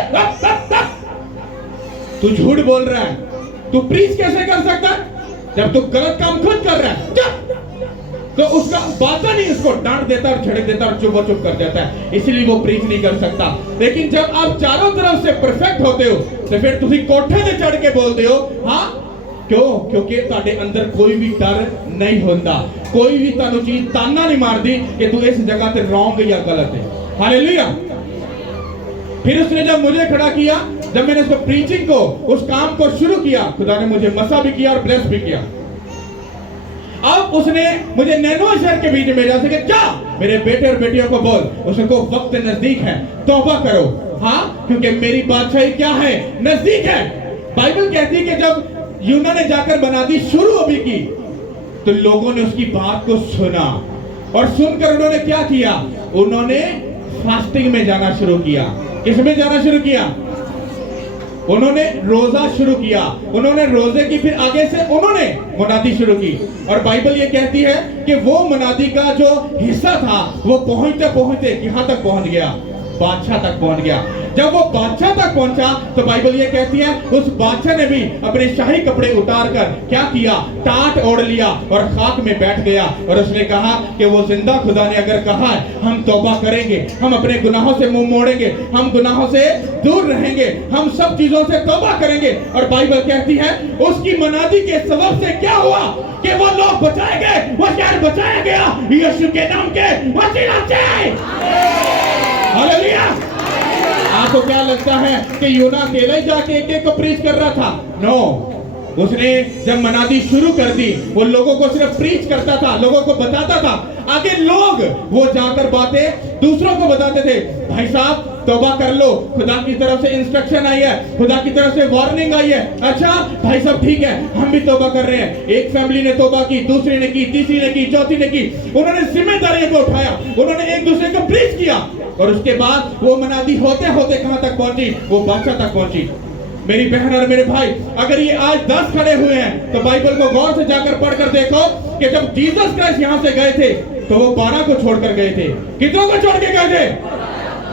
तू झूठ बोल रहा है, तू प्रीच कैसे कर सकता है जब तू गलत काम खुद कर रहा है? तो उसका बात नहीं, उसको डांट देता और झड़क देता और चुप कर देता है, इसलिए वो प्रीच नहीं कर सकता। लेकिन जब आप चारों तरफ से परफेक्ट होते हो तो फिर तुसी कोठे से चढ़ के बोलते हो। हाँ क्यों? क्योंकि तुम्हारे अंदर कोई भी डर नहीं होता, कोई भी तानू चीज ताना नहीं मार दी कि तू इस जगह पे रॉन्ग या गलत है। हालेलुया। फिर उसने जब मुझे खड़ा किया, जब मैंने उसको प्रीचिंग को, उस काम को शुरू किया, खुदा ने मुझे मसा भी किया और ब्लेस भी किया। अब उसने मुझे नैनो शहर के बीच में जा सके क्या मेरे बेटे और बेटियों को बोल, उसको वक्त नजदीक है, तौबा करो। हाँ, क्योंकि मेरी बादशाही क्या है, नजदीक है। बाइबल कहती है कि जब यूना ने जाकर बनादी शुरू अभी की तो लोगों ने उसकी बात को सुना और सुनकर उन्होंने क्या किया, उन्होंने फास्टिंग में जाना शुरू किया। किसमें जाना शुरू किया? उन्होंने रोजा शुरू किया, उन्होंने रोजे की फिर आगे से उन्होंने मुनादी शुरू की। और बाइबल ये कहती है कि वो मुनादी का जो हिस्सा था वो पहुंचते पहुंचते यहां तक पहुंच गया, बादशाह तक पहुंच गया। जब वो बादशाह तक पहुंचा तो बाइबल ये कहती है उस बादशाह ने भी अपने शाही कपड़े उतार कर क्या किया, टाट ओढ़ लिया और खाक में बैठ गया। और उसने कहा कि वो जिंदा खुदा ने अगर कहा है हम तौबा करेंगे, हम अपने गुनाहों से मुंह मोड़ेंगे, हम गुनाहों से दूर रहेंगे, हम सब चीजों से तौबा करेंगे। और बाइबल कहती है उसकी मनादी के सबब से क्या हुआ कि वो लोग बचाए गए, वो शहर बचाया गया यीशु के नाम के वसीला से। हालेलुया। आपको क्या लगता है कि यूना अकेला ही जाके एक को प्रीच कर रहा था? नो, उसने जब मनादी शुरू कर दी वो लोगों को सिर्फ प्रीच करता था, लोगों को बताता था। आगे लोग वो जाकर बातें दूसरों को बताते थे, भाई साहब तौबा कर लो, खुदा की तरफ से इंस्ट्रक्शन आई है, खुदा की तरफ से वार्निंग आई है। अच्छा भाई साहब ठीक है, हम भी तौबा कर रहे हैं। एक फैमिली ने तौबा की, दूसरी ने की, तीसरी ने की, चौथी ने की। उन्होंने जिम्मेदारियों को उठाया, उन्होंने एक दूसरे को प्रीच किया और उसके बाद वो मनादी होते होते कहां तक पहुंची, वो बादशाह तक पहुंची। मेरी बहन और मेरे भाई, अगर ये आज 10 खड़े हुए हैं तो बाइबल को गौर से जाकर पढ़कर देखो कि जब जीसस क्राइस्ट यहां से गए थे तो वो 12 को छोड़कर गए थे। कितनों को छोड़ के गए थे?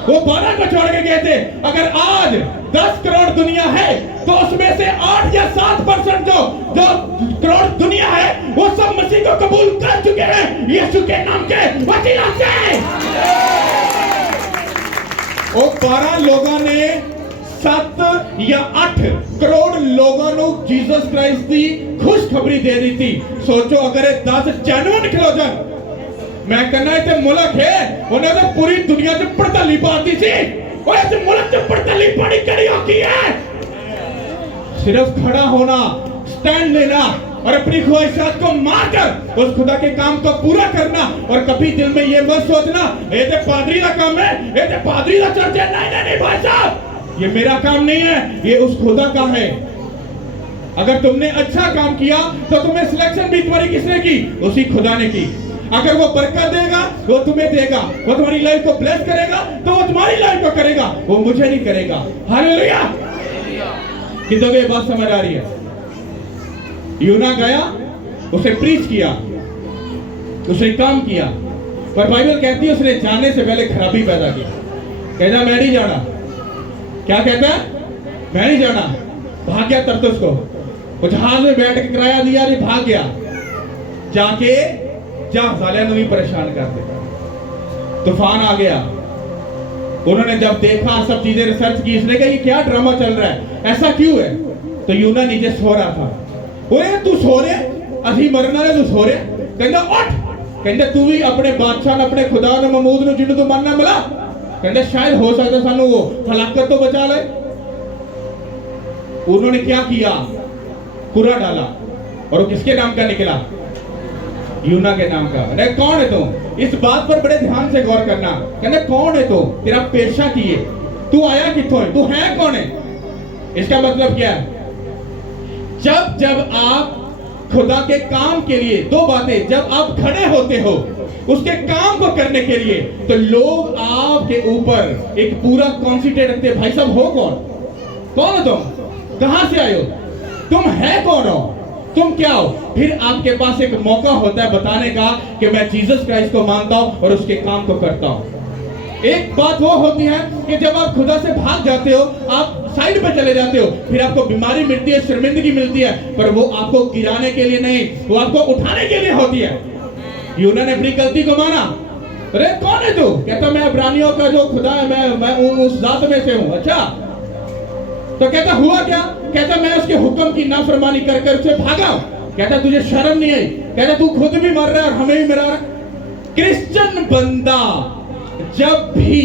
वो 12 को छोड़ के गए थे। अगर आज 10 करोड़ दुनिया है तो उसमें से 8 या 7% जो करोड़ दुनिया है वो सब मसीह को कबूल कर चुके हैं यीशु के नाम के वसीला से। वो 12 लोगों ने 7 या 8 करोड़ लोगों को जीसस क्राइस्ट की खुशखबरी दे दी थी। सोचो अगर 10 जेन्युइन खिलोजन मैं कहना है मुल्क है उन्हें तो पूरी दुनिया से पड़ताली पाती थी और ऐसे मुल्क से पड़ताली पड़ी कड़ी होती है। सिर्फ खड़ा होना, स्टैंड लेना और अपनी ख्वाहिशात को मारकर उस खुदा के काम को पूरा करना। और कभी दिल में ये मत सोचना ये तो पादरी का काम है, ये तो पादरी का चर्च है। नहीं नहीं भाई साहब, ये मेरा काम नहीं है, ये उस खुदा का है। अगर तुमने अच्छा काम किया तो तुम्हें सिलेक्शन भी तुम्हारी किसने की? उसी खुदा ने की। अगर वो बरकत देगा वो तुम्हें देगा, वो तुम्हारी लाइफ को ब्लेस करेगा तो वो तुम्हारी लाइफ को करेगा, वो मुझे नहीं करेगा। हालेलुया। कितनों को ये बात समझ आ रही है? यूना गया, उसे प्रीच किया, उसने काम किया, पर बाइबल कहती है उसने जाने से पहले खराबी पैदा की। कहता मैं नहीं जाना। क्या कहता है? मैं नहीं जाना। भाग गया तरसुस को, वो जहाज में बैठ के किराया दिया, ये भाग गया, जाके जहाज वाले भी परेशान कर दिया। तूफान आ गया। उन्होंने जब देखा, सब चीजें रिसर्च की, इसने कहा ये क्या ड्रामा चल रहा है, ऐसा क्यों है? तो यूना नीचे सो रहा था। ओए तू सो रहे, अभी मरना है, तू सो रहे? कहता उठ। कहते तू भी अपने बादशाह, अपने खुदा ने महमूद ने जिन्हों तो मरना मिला, कहते शायद हो सकता सानू वो हलाकत तो बचा ले। उन्होंने क्या किया? कुरा डाला, और वो किसके नाम का निकला? यूना के नाम का। अरे कौन है तू? इस बात पर बड़े ध्यान से गौर करना। कहते कौन है तू? तेरा पेशा की है, तू आया किथों है, तू है कौन है? इसका मतलब क्या है? जब जब आप खुदा के काम के लिए, दो बातें, जब आप खड़े होते हो उसके काम को करने के लिए, तो लोग आपके ऊपर एक पूरा कॉन्सेंट्रेट रखते हैं। भाई साहब हो कौन? कौन हो तुम? कहां से आए हो? तुम है कौन हो? तुम क्या हो? फिर आपके पास एक मौका होता है बताने का कि मैं जीसस क्राइस्ट को मानता हूं और उसके काम को करता हूं। एक बात वो होती है कि जब आप खुदा से भाग जाते हो, आप साइड पे चले जाते हो, फिर आपको बीमारी मिलती है, शर्मिंदगी मिलती है, पर वो आपको गिराने के लिए नहीं, वो आपको उठाने के लिए होती है। यूना ने अपनी गलती को माना। अरे कौन है तू? कहता मैं इब्रानियों का जो खुदा है, मैं उस जात में से हूं। अच्छा, तो कहता हुआ क्या? कहता मैं उसके हुक्म की नाफरमानी कर कर उसे भागा। कहता तुझे शर्म नहीं आई? कहता तू खुद भी मर रहा है और हमें भी मरा रहा है। क्रिश्चियन बंदा जब भी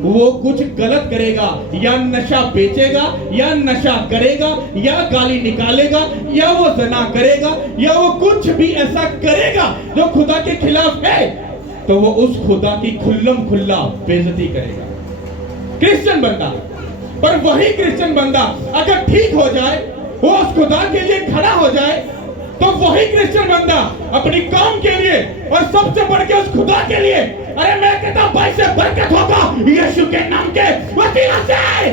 वो कुछ गलत करेगा, या नशा बेचेगा, या नशा करेगा, या गाली निकालेगा, या वो ज़ना करेगा, या वो कुछ भी ऐसा करेगा जो खुदा के खिलाफ है, तो वो उस खुदा की खुल्लम खुल्ला बेइज्जती करेगा। क्रिश्चियन बंदा। पर वही क्रिश्चियन बंदा अगर ठीक हो जाए, वो उस खुदा के लिए खड़ा हो जाए, तो वही क्रिश्चियन बंदा अपनी कौम के लिए और सबसे बढ़ के उस खुदा के लिए, अरे मैं कहता हूं भाई से बरकत होगा यीशु के नाम के वसीला से।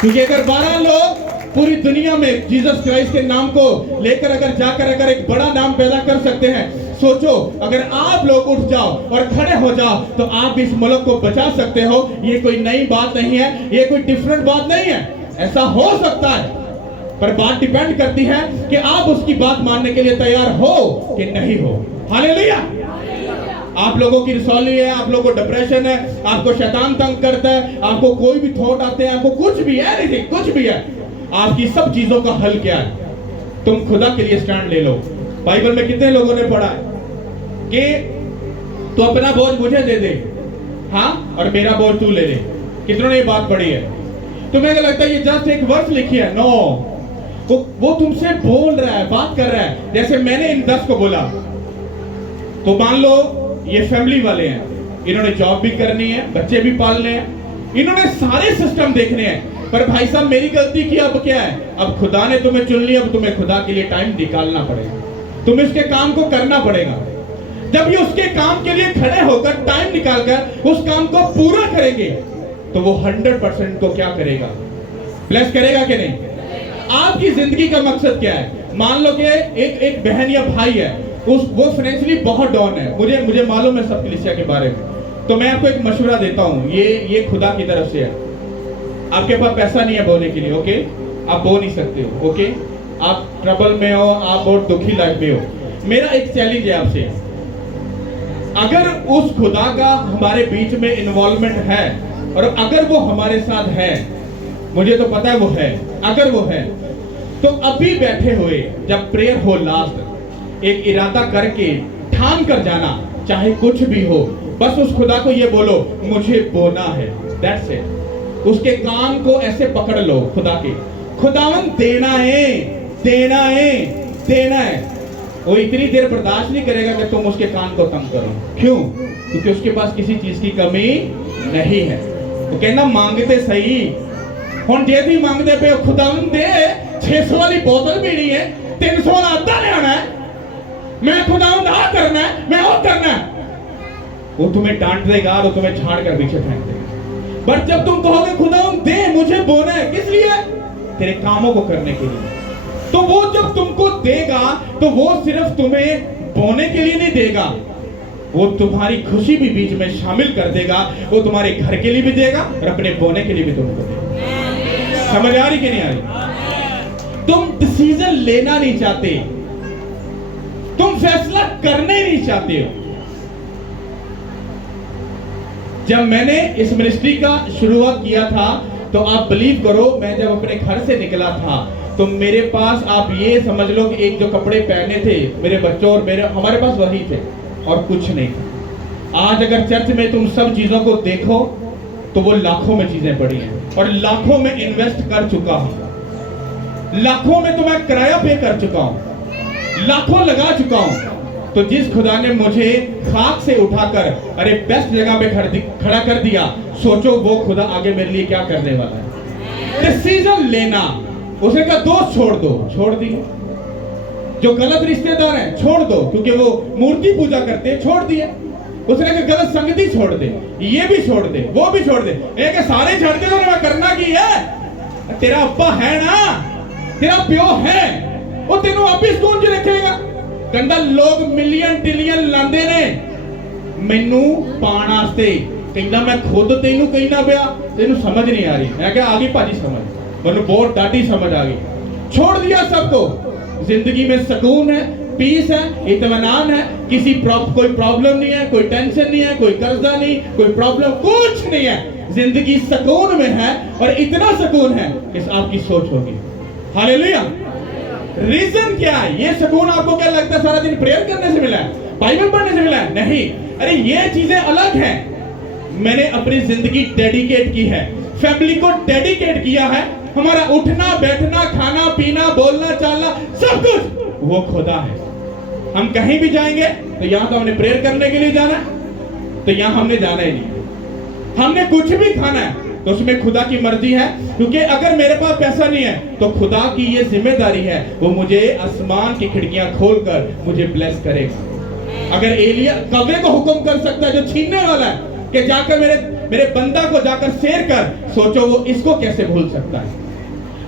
क्योंकि अगर 12 लोग पूरी दुनिया में जीसस क्राइस्ट के नाम को लेकर अगर जाकर अगर एक बड़ा नाम पैदा कर सकते हैं, सोचो अगर आप लोग उठ जाओ और खड़े हो जाओ तो आप इस मुल्क को बचा सकते हो। ये कोई नई बात नहीं है, ये कोई डिफरेंट बात नहीं है, ऐसा हो सकता है, पर बात डिपेंड करती है कि आप उसकी बात मानने के लिए तैयार हो कि नहीं हो। हालेलुया। आप लोगों की रिसॉल्व है, आप लोगों को डिप्रेशन है, आपको शैतान तंग करता है, आपको कोई भी थॉट आते हैं, आपको कुछ भी है, एनीथिंग कुछ भी है, आपकी सब चीजों का हल क्या है? तुम खुदा के लिए स्टैंड ले लो। बाइबल में कितने लोगों ने पढ़ा है कि तू अपना बोझ मुझे दे दे, हाँ, और मेरा बोझ तू ले ले। कितनों ने ये बात पढ़ी है? तुम्हें क्या लगता है ये जस्ट एक वर्स लिखी है? नो, वो तुमसे बोल रहा है, बात कर रहा है। जैसे मैंने इन 10 को बोला, तो मान लो ये फैमिली वाले हैं, इन्होंने जॉब भी करनी है, बच्चे भी पालने हैं, इन्होंने सारे सिस्टम देखने हैं, पर भाई साहब मेरी गलती की अब क्या है? अब खुदा ने तुम्हें चुन लिया, अब तुम्हें खुदा के लिए टाइम निकालना पड़ेगा, तुम्हें इसके काम को करना पड़ेगा। जब ये उसके काम के लिए खड़े होकर टाइम निकालकर उस काम को पूरा करेंगे, तो वो 100% को क्या करेगा? ब्लेस करेगा कि नहीं? आपकी जिंदगी का मकसद क्या है? मान लो कि एक बहन या भाई है, वो फाइनेंशियली बहुत डाउन है, मुझे मालूम है सब कलीसिया के बारे में, तो मैं आपको एक मशवरा देता हूँ, ये खुदा की तरफ से है। आपके पास पैसा नहीं है बोने के लिए, ओके, आप बो नहीं सकते हो, ओके, आप ट्रबल में हो, आप बहुत दुखी लाइफ में हो। मेरा एक चैलेंज है आपसे, अगर उस खुदा का हमारे बीच में इन्वॉल्वमेंट है और अगर वो हमारे साथ है, मुझे तो पता है वो है, अगर वो है, तो अभी बैठे हुए जब प्रेयर हो लास्ट, एक इरादा करके ठान कर जाना, चाहे कुछ भी हो, बस उस खुदा को ये बोलो मुझे बोना है, दैट्स इट। उसके कान को ऐसे पकड़ लो खुदा के, खुदावन देना है, देना है, देना है। वो इतनी देर बर्दाश्त नहीं करेगा कि तुम उसके कान को तंग करो। क्यों? क्योंकि उसके पास किसी चीज की कमी नहीं है। वो कहना मांगते सही, हुण जे भी मांगते पे खुदावन दे, 600 वाली बोतल भी नहीं है, 300 वाला अद्धा लेना है, मैं खुदावन आ करना है, मैं वो करना है, वो तुम्हें डांट देगा और तुम्हें झाड़ कर पीछे फेंक देगा। बट जब तुम कहोगे खुदावन दे, मुझे बोना है, किस लिए? तेरे कामों को करने के लिए। तो वो जब तुमको देगा तो वो सिर्फ तुम्हें बोने के लिए नहीं देगा, वो तुम्हारी खुशी भी बीच में शामिल कर देगा, वो तुम्हारे घर के लिए भी देगा और अपने बोने के लिए भी तुमको देगा। समझ आ रही कि नहीं आ रही? तुम डिसीजन लेना नहीं चाहते, तुम फैसला करने नहीं चाहते हो। जब मैंने इस मिनिस्ट्री का शुरुआत किया था तो आप बिलीव करो, मैं जब अपने घर से निकला था तो मेरे पास, आप ये समझ लो कि एक जो कपड़े पहने थे मेरे बच्चों और मेरे, हमारे पास वही थे और कुछ नहीं था। आज अगर चर्च में तुम सब चीजों को देखो तो वो लाखों में चीजें पड़ी हैं और लाखों में इन्वेस्ट कर चुका हूं, लाखों में तो मैं किराया पे कर चुका हूं, लाखों लगा चुका हूं। तो जिस खुदा ने मुझे खाक से उठाकर अरे बेस्ट जगह पे खड़ा कर दिया, सोचो वो खुदा आगे मेरे लिए क्या करने वाला है। डिसीजन लेना, उसे कहा दोस्त छोड़ दो, छोड़ दिए। जो गलत रिश्तेदार हैं छोड़ दो, क्योंकि वो मूर्ति पूजा करते हैं, छोड़ दिए। उसने कहा गलत संगति छोड़ दे, ये भी छोड़ दे, वो भी छोड़ दे। एक सारे छोड़ दे तो मैं करना की है? तेरा अब्बा है ना, तेरा प्यो है, वो तेनों वापिस कौन च रखेगा? कहता लोग मिलियन ट्रिलियन लांदे ने मैनू पाण वास्ते, कहता मैं खुद तेनू कहना पिया, तेनू समझ नहीं आ रही। मैं क्या आ गई भाजी समझ, मैनू बहुत डाटी समझ आ गई। छोड़ दिया सबको, जिंदगी में सुकून है, पीस है, इत्मीनान है, कोई प्रॉब्लम नहीं है, कोई टेंशन नहीं है, कोई कर्जा नहीं, कोई प्रॉब्लम कुछ नहीं है, जिंदगी सुकून में है। और इतना सुकून है कि आपकी सोच होगी। हालेलुया। रीजन क्या है? ये सुकून आपको क्या लगता है सारा दिन प्रेयर करने से मिला है, बाइबल पढ़ने से मिला है? नहीं, अरे ये चीजें अलग हैं। मैंने अपनी जिंदगी डेडिकेट की है, फैमिली को डेडिकेट किया है। हमारा उठना बैठना खाना पीना बोलना चालना सब कुछ वो खुदा है। हम कहीं भी जाएंगे तो यहां तो हमने प्रेयर करने के लिए जाना है, तो यहां हमने जाना ही नहीं। हमने कुछ भी खाना है तो उसमें खुदा की मर्जी है, क्योंकि अगर मेरे पास पैसा नहीं है तो खुदा की ये जिम्मेदारी है, वो मुझे आसमान की खिड़कियां खोलकर मुझे ब्लेस करेगा। अगर एलिया कौवे को हुक्म कर सकता है जो छीनने वाला है कि जाकर मेरे बंदा को जाकर शेर कर, सोचो वो इसको कैसे भूल सकता है।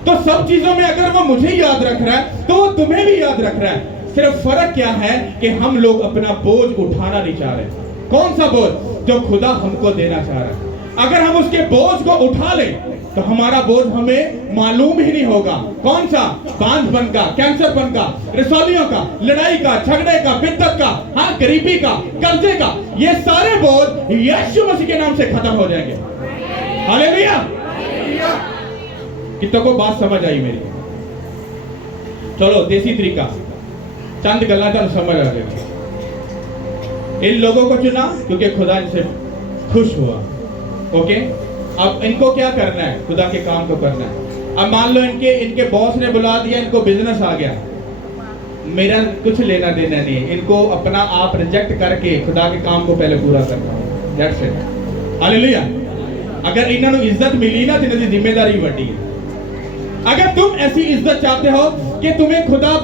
तो सब चीजों में अगर वो मुझे याद रख रहा है तो वो तुम्हें भी याद रख रहा है। सिर्फ फर्क क्या है कि हम लोग अपना बोझ उठाना नहीं चाह रहे। कौन सा बोझ? जो खुदा हमको देना चाह रहा है। अगर हम उसके बोझ को उठा लें तो हमारा बोझ हमें मालूम ही नहीं होगा। कौन सा? बांझपन का, कैंसरपन का, रसौलियों का, लड़ाई का, झगड़े का, बिद्दत का, हाँ गरीबी का, कर्जे का, ये सारे बोझ यीशु मसीह के नाम से खत्म हो जाएंगे। हालेलुया। कितनों को बात समझ आई मेरी? चलो देसी तरीका, चंद गल्ला तो समझ आ गया। इन लोगों को चुना क्योंकि खुदा इनसे खुश हुआ। ओके, अब इनको क्या करना है? खुदा के काम को करना है। अब मान लो इनके बॉस ने बुला दिया, इनको बिजनेस आ गया, मेरा कुछ लेना देना नहीं है, इनको अपना आप रिजेक्ट करके खुदा के काम को पहले पूरा करना है। That's it. हालेलुया। अगर इन्होंने इज्जत मिली ना तो इन्होंने जिम्मेदारी बढ़ी है। अगर तुम ऐसी इज्जत चाहते हो कि तुम्हें खुदा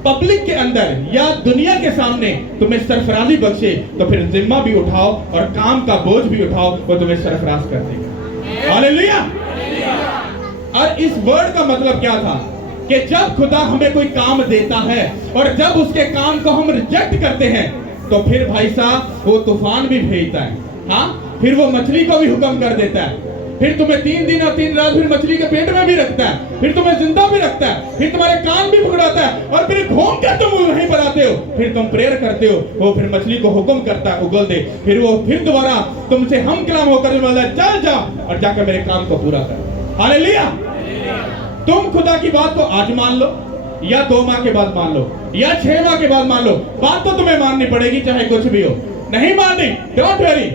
पब्लिक के अंदर या दुनिया के सामने तुम्हें सरफराजी बख्शे, तो फिर जिम्मा भी उठाओ और काम का बोझ भी उठाओ, वो तुम्हें सरफराज कर देगा। हालेलुया। और इस वर्ड का मतलब क्या था कि जब खुदा हमें कोई काम देता है और जब उसके काम को हम रिजेक्ट करते हैं तो फिर भाई साहब वो तूफान भी भेजता है। हाँ, फिर वो मछली को भी हुक्म कर देता है, फिर तुम्हें 3 दिन और 3 रात फिर मछली के पेट में भी रखता है, फिर तुम्हें जिंदा भी रखता है, फिर तुम्हारे कान भी पकड़ाता है और फिर घूम कर तुम वहीं पर आते हो, फिर तुम प्रेयर करते हो, वो फिर मछली को हुक्म करता है उगल दे, फिर वो फिर दोबारा तुमसे हम कलाम होकर बोला चल जा और जाकर मेरे काम को पूरा कर। हालेलुया। तुम खुदा की बात को आज मान लो या 2 माह के बाद मान लो या 6 माह के बाद मान लो, बात तो तुम्हें माननी पड़ेगी चाहे कुछ भी हो। नहीं माननी, डोंट वरी।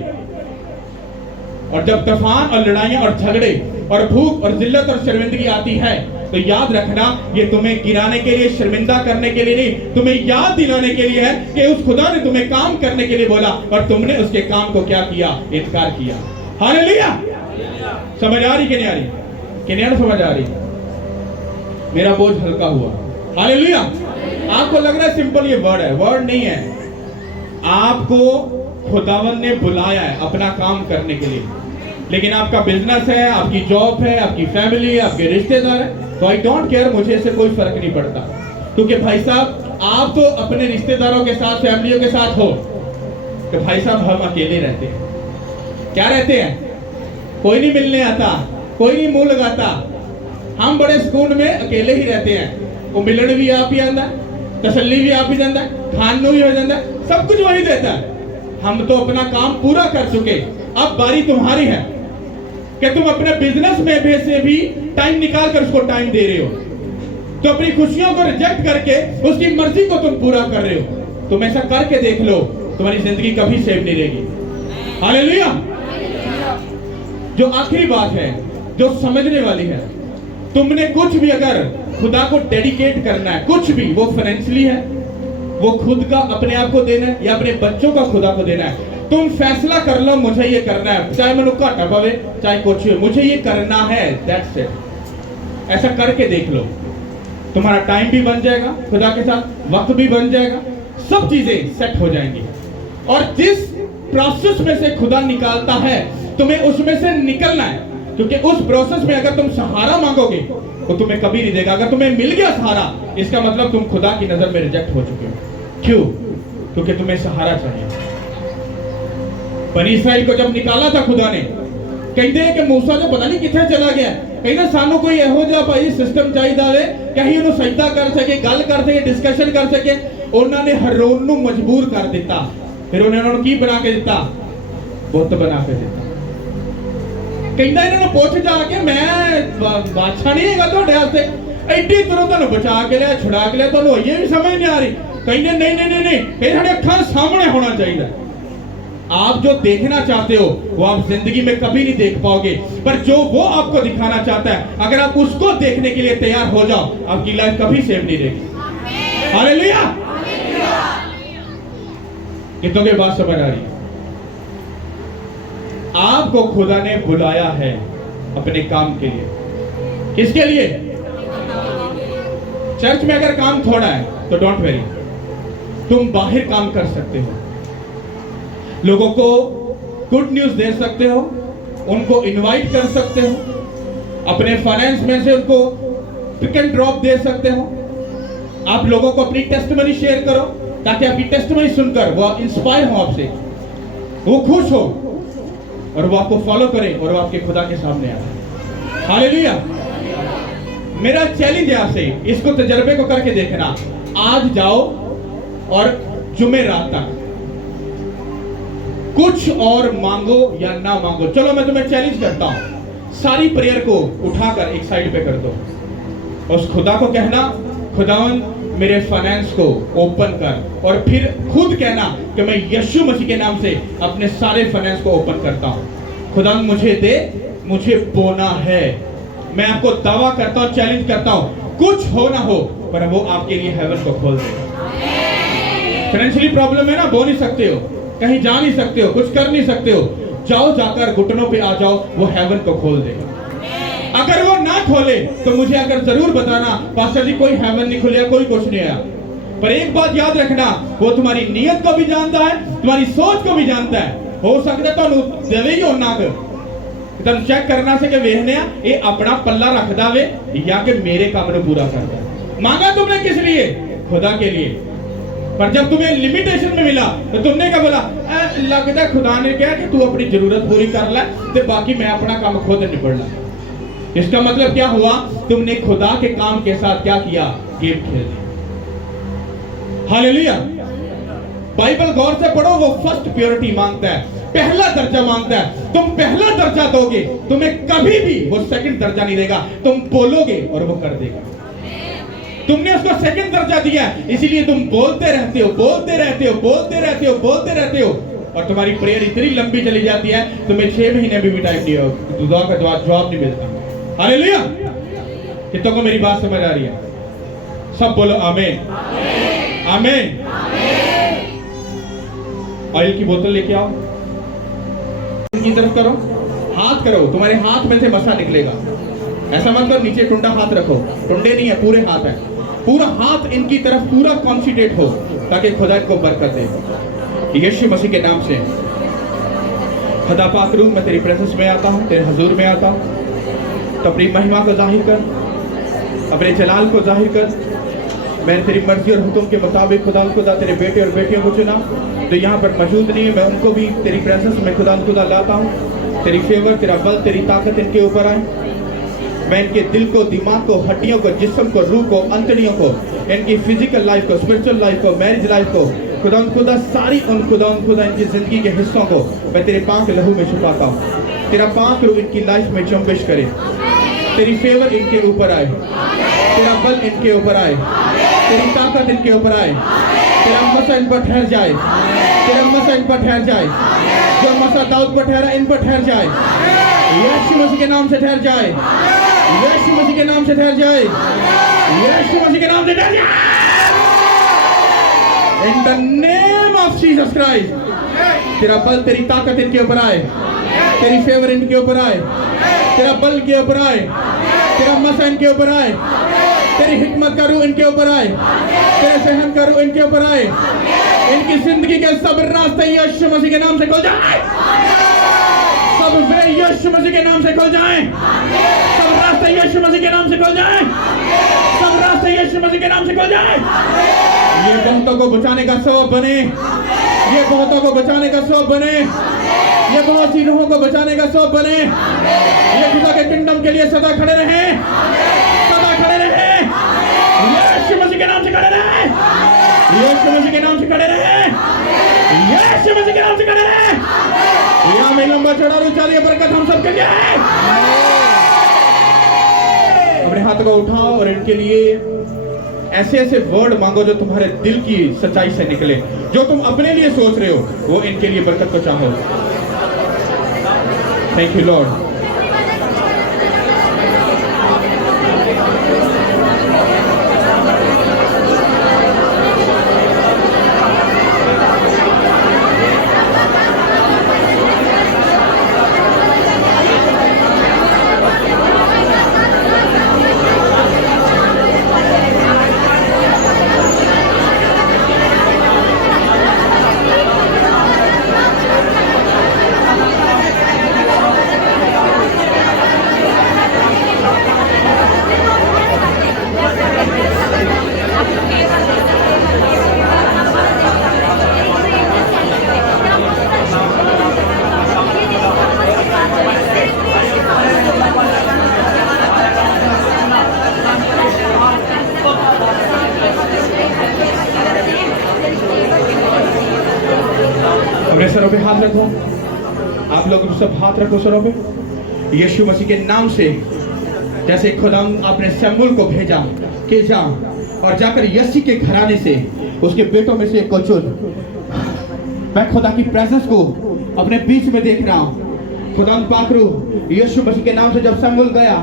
और जब तूफान और लड़ाइयां और झगड़े और भूख और जिल्लत और शर्मिंदगी आती है तो याद रखना ये तुम्हें गिराने के लिए, शर्मिंदा करने के लिए नहीं, तुम्हें याद दिलाने के लिए है कि उस खुदा ने तुम्हें काम करने के लिए बोला और तुमने उसके काम को क्या किया? इनकार किया। हालेलुया। समझ आ रही कि नहीं आ रही? कि नहीं समझ आ रही? मेरा बोझ हल्का हुआ। हालेलुया। आपको लग रहा है सिंपल ये वर्ड है, वर्ड नहीं है। आपको खुदावन ने बुलाया है अपना काम करने के लिए, लेकिन आपका बिजनेस है, आपकी जॉब है, आपकी फैमिली, आपके रिश्तेदार है, तो आई डोंट केयर, मुझे इससे कोई फर्क नहीं पड़ता। क्योंकि भाई साहब आप तो अपने रिश्तेदारों के साथ, फैमिलियों के साथ हो, तो भाई साहब हम अकेले रहते हैं। क्या रहते हैं? कोई नहीं मिलने आता, कोई नहीं मुंह लगाता, हम बड़े सुकून में अकेले ही रहते हैं। वो मिलन भी आप ही आंदा है, तसल्ली भी आप ही देता है, खाने भी हो जाता है, सब कुछ वही देता है। हम तो अपना काम पूरा कर चुके, अब बारी तुम्हारी है कि तुम अपने बिजनेस में से भी टाइम निकाल कर उसको टाइम दे रहे हो, तो अपनी खुशियों को रिजेक्ट करके उसकी मर्जी को तुम पूरा कर रहे हो। तुम ऐसा करके देख लो, तुम्हारी जिंदगी कभी सेव नहीं रहेगी। हालेलुया। जो आखिरी बात है, जो समझने वाली है, तुमने कुछ भी अगर खुदा को डेडिकेट करना है, कुछ भी, वो फाइनेंशियली है, वो खुद का अपने आप को देना है, या अपने बच्चों का खुदा को देना है, तुम फैसला कर लो मुझे ये करना है, चाहे मैं घाटा पवे चाहे कुछ हो, मुझे ये करना है, दैट्स इट। ऐसा करके देख लो, तुम्हारा टाइम भी बन जाएगा खुदा के साथ, वक्त भी बन जाएगा, सब चीजें सेट हो जाएंगी। और जिस प्रोसेस में से खुदा निकालता है, तुम्हें उसमें से निकलना है, क्योंकि उस प्रोसेस में अगर तुम सहारा मांगोगे तो तुम्हें कभी नहीं देगा। अगर तुम्हें मिल गया सहारा, इसका मतलब तुम खुदा की नजर में रिजेक्ट हो चुके हो। क्यों? क्योंकि तुम्हें सहारा चाहिए। बनी इस्राइल को जब निकाला था खुदा ने, कहते हैं कि मूसा जो पता नहीं कितने चला गया, कहते सानू कोई एहो जिहा भाई सिस्टम चाहिए वे कहीं उन्हें सजदा कर सके, गल कर सके, डिस्कशन कर सके। उन्होंने हरोन नू मजबूर कर दिता, फिर उन्होंने की बना के दिता? बुत बना के दिता। कहता इन्होंने पूछ जाके मैं बादशाह नहीं है ਤੁਹਾਡੇ ਵਾਸਤੇ, ਐਡੀ ਤਰ੍ਹਾਂ ਤੁਹਾਨੂੰ बचा के लिया, छुड़ा के लिया, ਤੁਹਾਨੂੰ ये भी समझ नहीं आ रही। कहते नहीं नहीं नहीं नहीं, ये साढ़े अखां सामने होना चाहिए। आप जो देखना चाहते हो वो आप जिंदगी में कभी नहीं देख पाओगे, पर जो वो आपको दिखाना चाहता है, अगर आप उसको देखने के लिए तैयार हो जाओ, आपकी लाइफ कभी सेव नहीं रहेगी। हालेलुया। कितनों की बात समझ आ रही है? आपको खुदा ने बुलाया है अपने काम के लिए। किसके लिए? चर्च में अगर काम थोड़ा है तो डोंट वेरी, तुम बाहर काम कर सकते हो, लोगों को गुड न्यूज दे सकते हो, उनको इनवाइट कर सकते हो, अपने फाइनेंस में से उनको पिक एंड ड्रॉप दे सकते हो। आप लोगों को अपनी टेस्टिमनी शेयर करो, ताकि आपकी टेस्टिमनी सुनकर वो इंस्पायर हो आपसे, वो खुश हो और वो आपको फॉलो करे और वो आपके खुदा के सामने आए। हालेलुया। मेरा चैलेंज है आपसे, इसको तजर्बे को करके देखना। आज जाओ और जुमेरात तक कुछ और मांगो या ना मांगो, चलो मैं तुम्हें चैलेंज करता हूं, सारी प्रेयर को उठाकर एक साइड पे कर दो, उस खुदा को कहना, खुदावन मेरे फाइनेंस को ओपन कर, और फिर खुद कहना कि मैं यीशु मसीह के नाम से अपने सारे फाइनेंस को ओपन करता हूं। खुदा मुझे दे, मुझे बोना है। मैं आपको दावा करता हूं, चैलेंज करता हूं, कुछ हो ना हो पर वो आपके लिए हेवन को खोल देगा। फाइनेंशियली प्रॉब्लम है ना, बो नहीं सकते हो, कहीं जा नहीं सकते हो, कुछ कर नहीं सकते हो, जाओ जाकर घुटनों पे आ जाओ, वो हेवन को खोल देगा। अगर वो ना खोले तो मुझे अगर जरूर बताना, पास्टर जी कोई हेवन नहीं खुलिया, कोई कुछ नहीं आया। पर एक बात याद रखना, वो तुम्हारी नीयत को भी जानता है, तुम्हारी सोच को भी जानता है। हो सकता है तो देवे ही होना तुम चेक करना से कि वेखने ये अपना पल्ला रख दावे या कि मेरे काम को पूरा करता है। मांगा तुमने किस लिए? खुदा के लिए। पर जब तुम्हें लिमिटेशन में मिला तो तुमने क्या बोला? लगता खुदा ने कहा कि तू अपनी जरूरत पूरी कर ले, तो बाकी मैं अपना काम खुद निपट ला। इसका मतलब क्या हुआ? तुमने खुदा के काम के साथ क्या किया? गेम खेल दी। हालेलुया। बाइबल गौर से पढ़ो, वो फर्स्ट प्योरिटी मांगता है, पहला दर्जा मांगता है। तुम पहला दर्जा दोगे, तुम्हें कभी भी वो सेकंड दर्जा नहीं देगा। तुम बोलोगे और वो कर देगा। तुमने उसको सेकंड दर्जा दिया, इसीलिए तुम बोलते रहते हो, बोलते रहते हो, बोलते रहते हो, बोलते रहते हो, और तुम्हारी प्रेयर इतनी लंबी चली जाती है, तुम्हें 6 महीने भी टाइम नहीं हो, दुआ का जवाब नहीं मिलता। हालेलुया। कितनों को मेरी बात समझ आ रही है? सब बोलो आमीन, आमीन। ऑयल की बोतल लेके आओ, इनकी तरफ करो, हाथ करो, तुम्हारे हाथ में से मसा निकलेगा। ऐसा मत करो नीचे टुंडा हाथ रखो, टुंडे नहीं है, पूरे हाथ है, पूरा हाथ इनकी तरफ पूरा कॉन्सेंट्रेट हो, ताकि खुदा को बरकत दे। यीशु मसीह के नाम से खुदा पाक रूह, मैं तेरी प्रेजेंस में आता हूँ, तेरे हजूर में आता हूँ। तो अपनी महिमा को जाहिर कर, अपने जलाल को जाहिर कर। मैंने तेरी मर्जी और हुक्म के मुताबिक खुदा तेरे बेटे और बेटियों को चुना जो यहाँ पर मौजूद नहीं है। मैं उनको भी तेरी प्रेजेंस में खुदा लाता हूँ। तेरी फेवर, तेरा बल, तेरी ताकत इनके ऊपर आए। मैं इनके दिल को, दिमाग को, हड्डियों को, जिस्म को, रूह को, अंतड़ियों को, इनकी फिजिकल लाइफ को, स्पिरिचुअल लाइफ को, मैरिज लाइफ को, खुदा सारी खुदा इनकी जिंदगी के हिस्सों को मैं तेरे पाक लहू में छुपाता हूँ। तेरा पाक रूह इनकी लाइफ में जंबिश करे। तेरी फेवर इनके ऊपर आए, तेरा बल इनके ऊपर आए, तेरी ताकत इनके ऊपर आए, तेरा मसा इन पर ठहर जाए, तेरा मसा इन पर ठहर जाए। जो मसा दाऊद पर ठहरा, इन पर ठहर जाए। यीशु मसीह के नाम से ठहर जाए, यीशु मसीह के नाम से ठहर जाए, यीशु मसीह के नाम से ठहर जाए। In the name of Jesus Christ. तेरा बल, तेरी ताकत इनके ऊपर आए, तेरी फेवर इनके ऊपर आए, तेरा बल के ऊपर आए, तेरा मसा इनके ऊपर आए, तेरी हिकमत का रूह इनके ऊपर आए, तेरे सहन का रूह इनके ऊपर आए। इनकी जिंदगी के सब रास्ते यीशु मसीह के नाम से खुल जाए, सब वे यीशु मसीह के नाम से खुल जाए, सब रास्ते यीशु मसीह के नाम से खुल जाए, सब रास्ते यीशु मसीह के नाम से खुल जाए। ये बहुतों को बचाने का सबब बने, ये बहुतों को बचाने का सबब बने, ये बहुत सी रूहों को बचाने का सबब बने। ये खुदा के किंगडम के लिए सदा खड़े रहे, सदा खड़े रहे। यीशु मसीह के नाम से खड़े रहे, यीशु मसीह के नाम से खड़े रहे, यीशु मसीह के नाम से खड़े रहे। यहाँ में लंबा चढ़ा उचालिए बरकत हम सबके लिए है। अपने हाथ को उठाओ और इनके लिए ऐसे ऐसे वर्ड मांगो जो तुम्हारे दिल की सच्चाई से निकले। जो तुम अपने लिए सोच रहे हो वो इनके लिए बरकत को चाहो। Thank you Lord. अपने सरों पे हाथ रखो, आप लोग सब हाथ रखो सरों पे। यीशु मसीह के नाम से जैसे खुदा आपने शमूएल को भेजा कि जा और जाकर यसी के घराने से उसके बेटों में से एक को चुन। मैं खुदा की प्रेजेंस को अपने बीच में देख रहा हूँ। खुदा पाकरू यीशु मसीह के नाम से जब शमूएल गया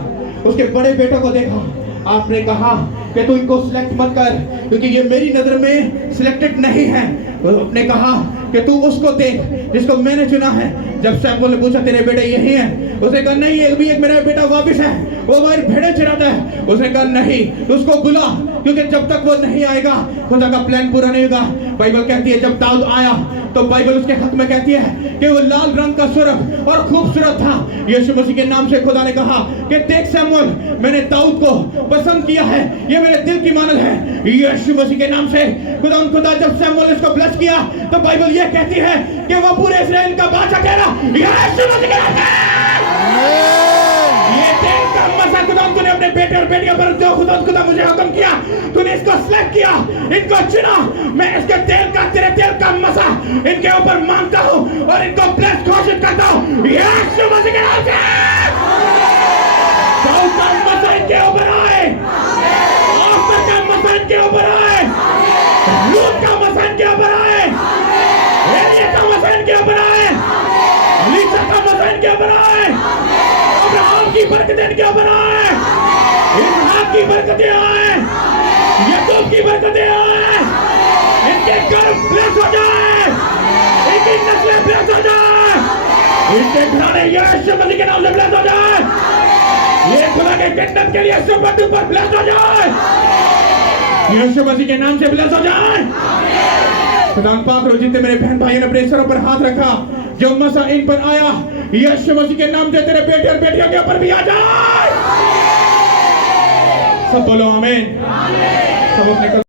उसके बड़े बेटों को देखा, आपने कहा कि तू इनको सिलेक्ट मत कर क्योंकि ये मेरी नजर में सिलेक्टेड नहीं है। आपने कहा कि तू उसको देख जिसको मैंने चुना है। जब शमूएल ने पूछा तेरे बेटे यही है, उसने कहा नहीं, ये भी एक मेरा बेटा वापिस है, वो हमारी भेड़ें चराता है। उसने कहा नहीं, उसको बुला क्योंकि जब तक वो नहीं आएगा खुदा का प्लान पूरा नहीं होगा। बाइबल कहती है जब दाऊद आया तो बाइबल उसके हक में कहती है कि वो लाल रंग का सुर्ख और खूबसूरत था। यीशु मसीह के नाम से खुदा ने कहा कि देख शमूएल, मैंने दाऊद को पसंद किया है, ये मेरे दिल की मानल है। यीशु मसीह के नाम से खुदा जब शमूएल इसको ब्लेस किया तो बाइबल ये कहती है कि वो पूरे इस्राएल का बादशाह ठहरा। यीशु मसीह के नाम से ये तेल का मसा खुदा तूने अपने बेटे और बेटियों पर जो खुदा मुझे हुक्म किया, तूने इसको सिलेक्ट किया, इनको चुना। मैं इसके तेल का, तेरे तेल का मसा इनके ऊपर मांगता हूँ और इनको ब्लेस घोषित करता हूँ यीशु मसीह के नाम से। दाऊद का मसा इनके ऊपर आए, आस्था का मसा इनके ऊपर आए, लूत का मसा इनके ऊपर आए, एलिया का मसा इनके ऊपर आए, लीसा का मसा इनके ऊपर आए, अब्राहम की बरकतें इनके ऊपर आए, इसहाक की बरकतें आए, याकूब की बरकतें आए। इनके घर ब्लेस हो जाए, इनकी नस्लें ब्लेस हो जाए, इनके घराने यीशु मसीह के नाम से ब्लेस हो जाए। ये खुदा के किंगडम के लिए सुपर डुपर ब्लेस हो जाए, यीशु मसीह के नाम से ब्लेस हो जाए। खुदा पाक रोज जितने मेरे बहन भाइयों ने अपने सरों पर हाथ रखा, जो मसा इन पर आया, यीशु मसीह के नाम से तेरे बेटे और बेटियों के ऊपर भी आ जाए। सब बोलो आमीन। सब अपने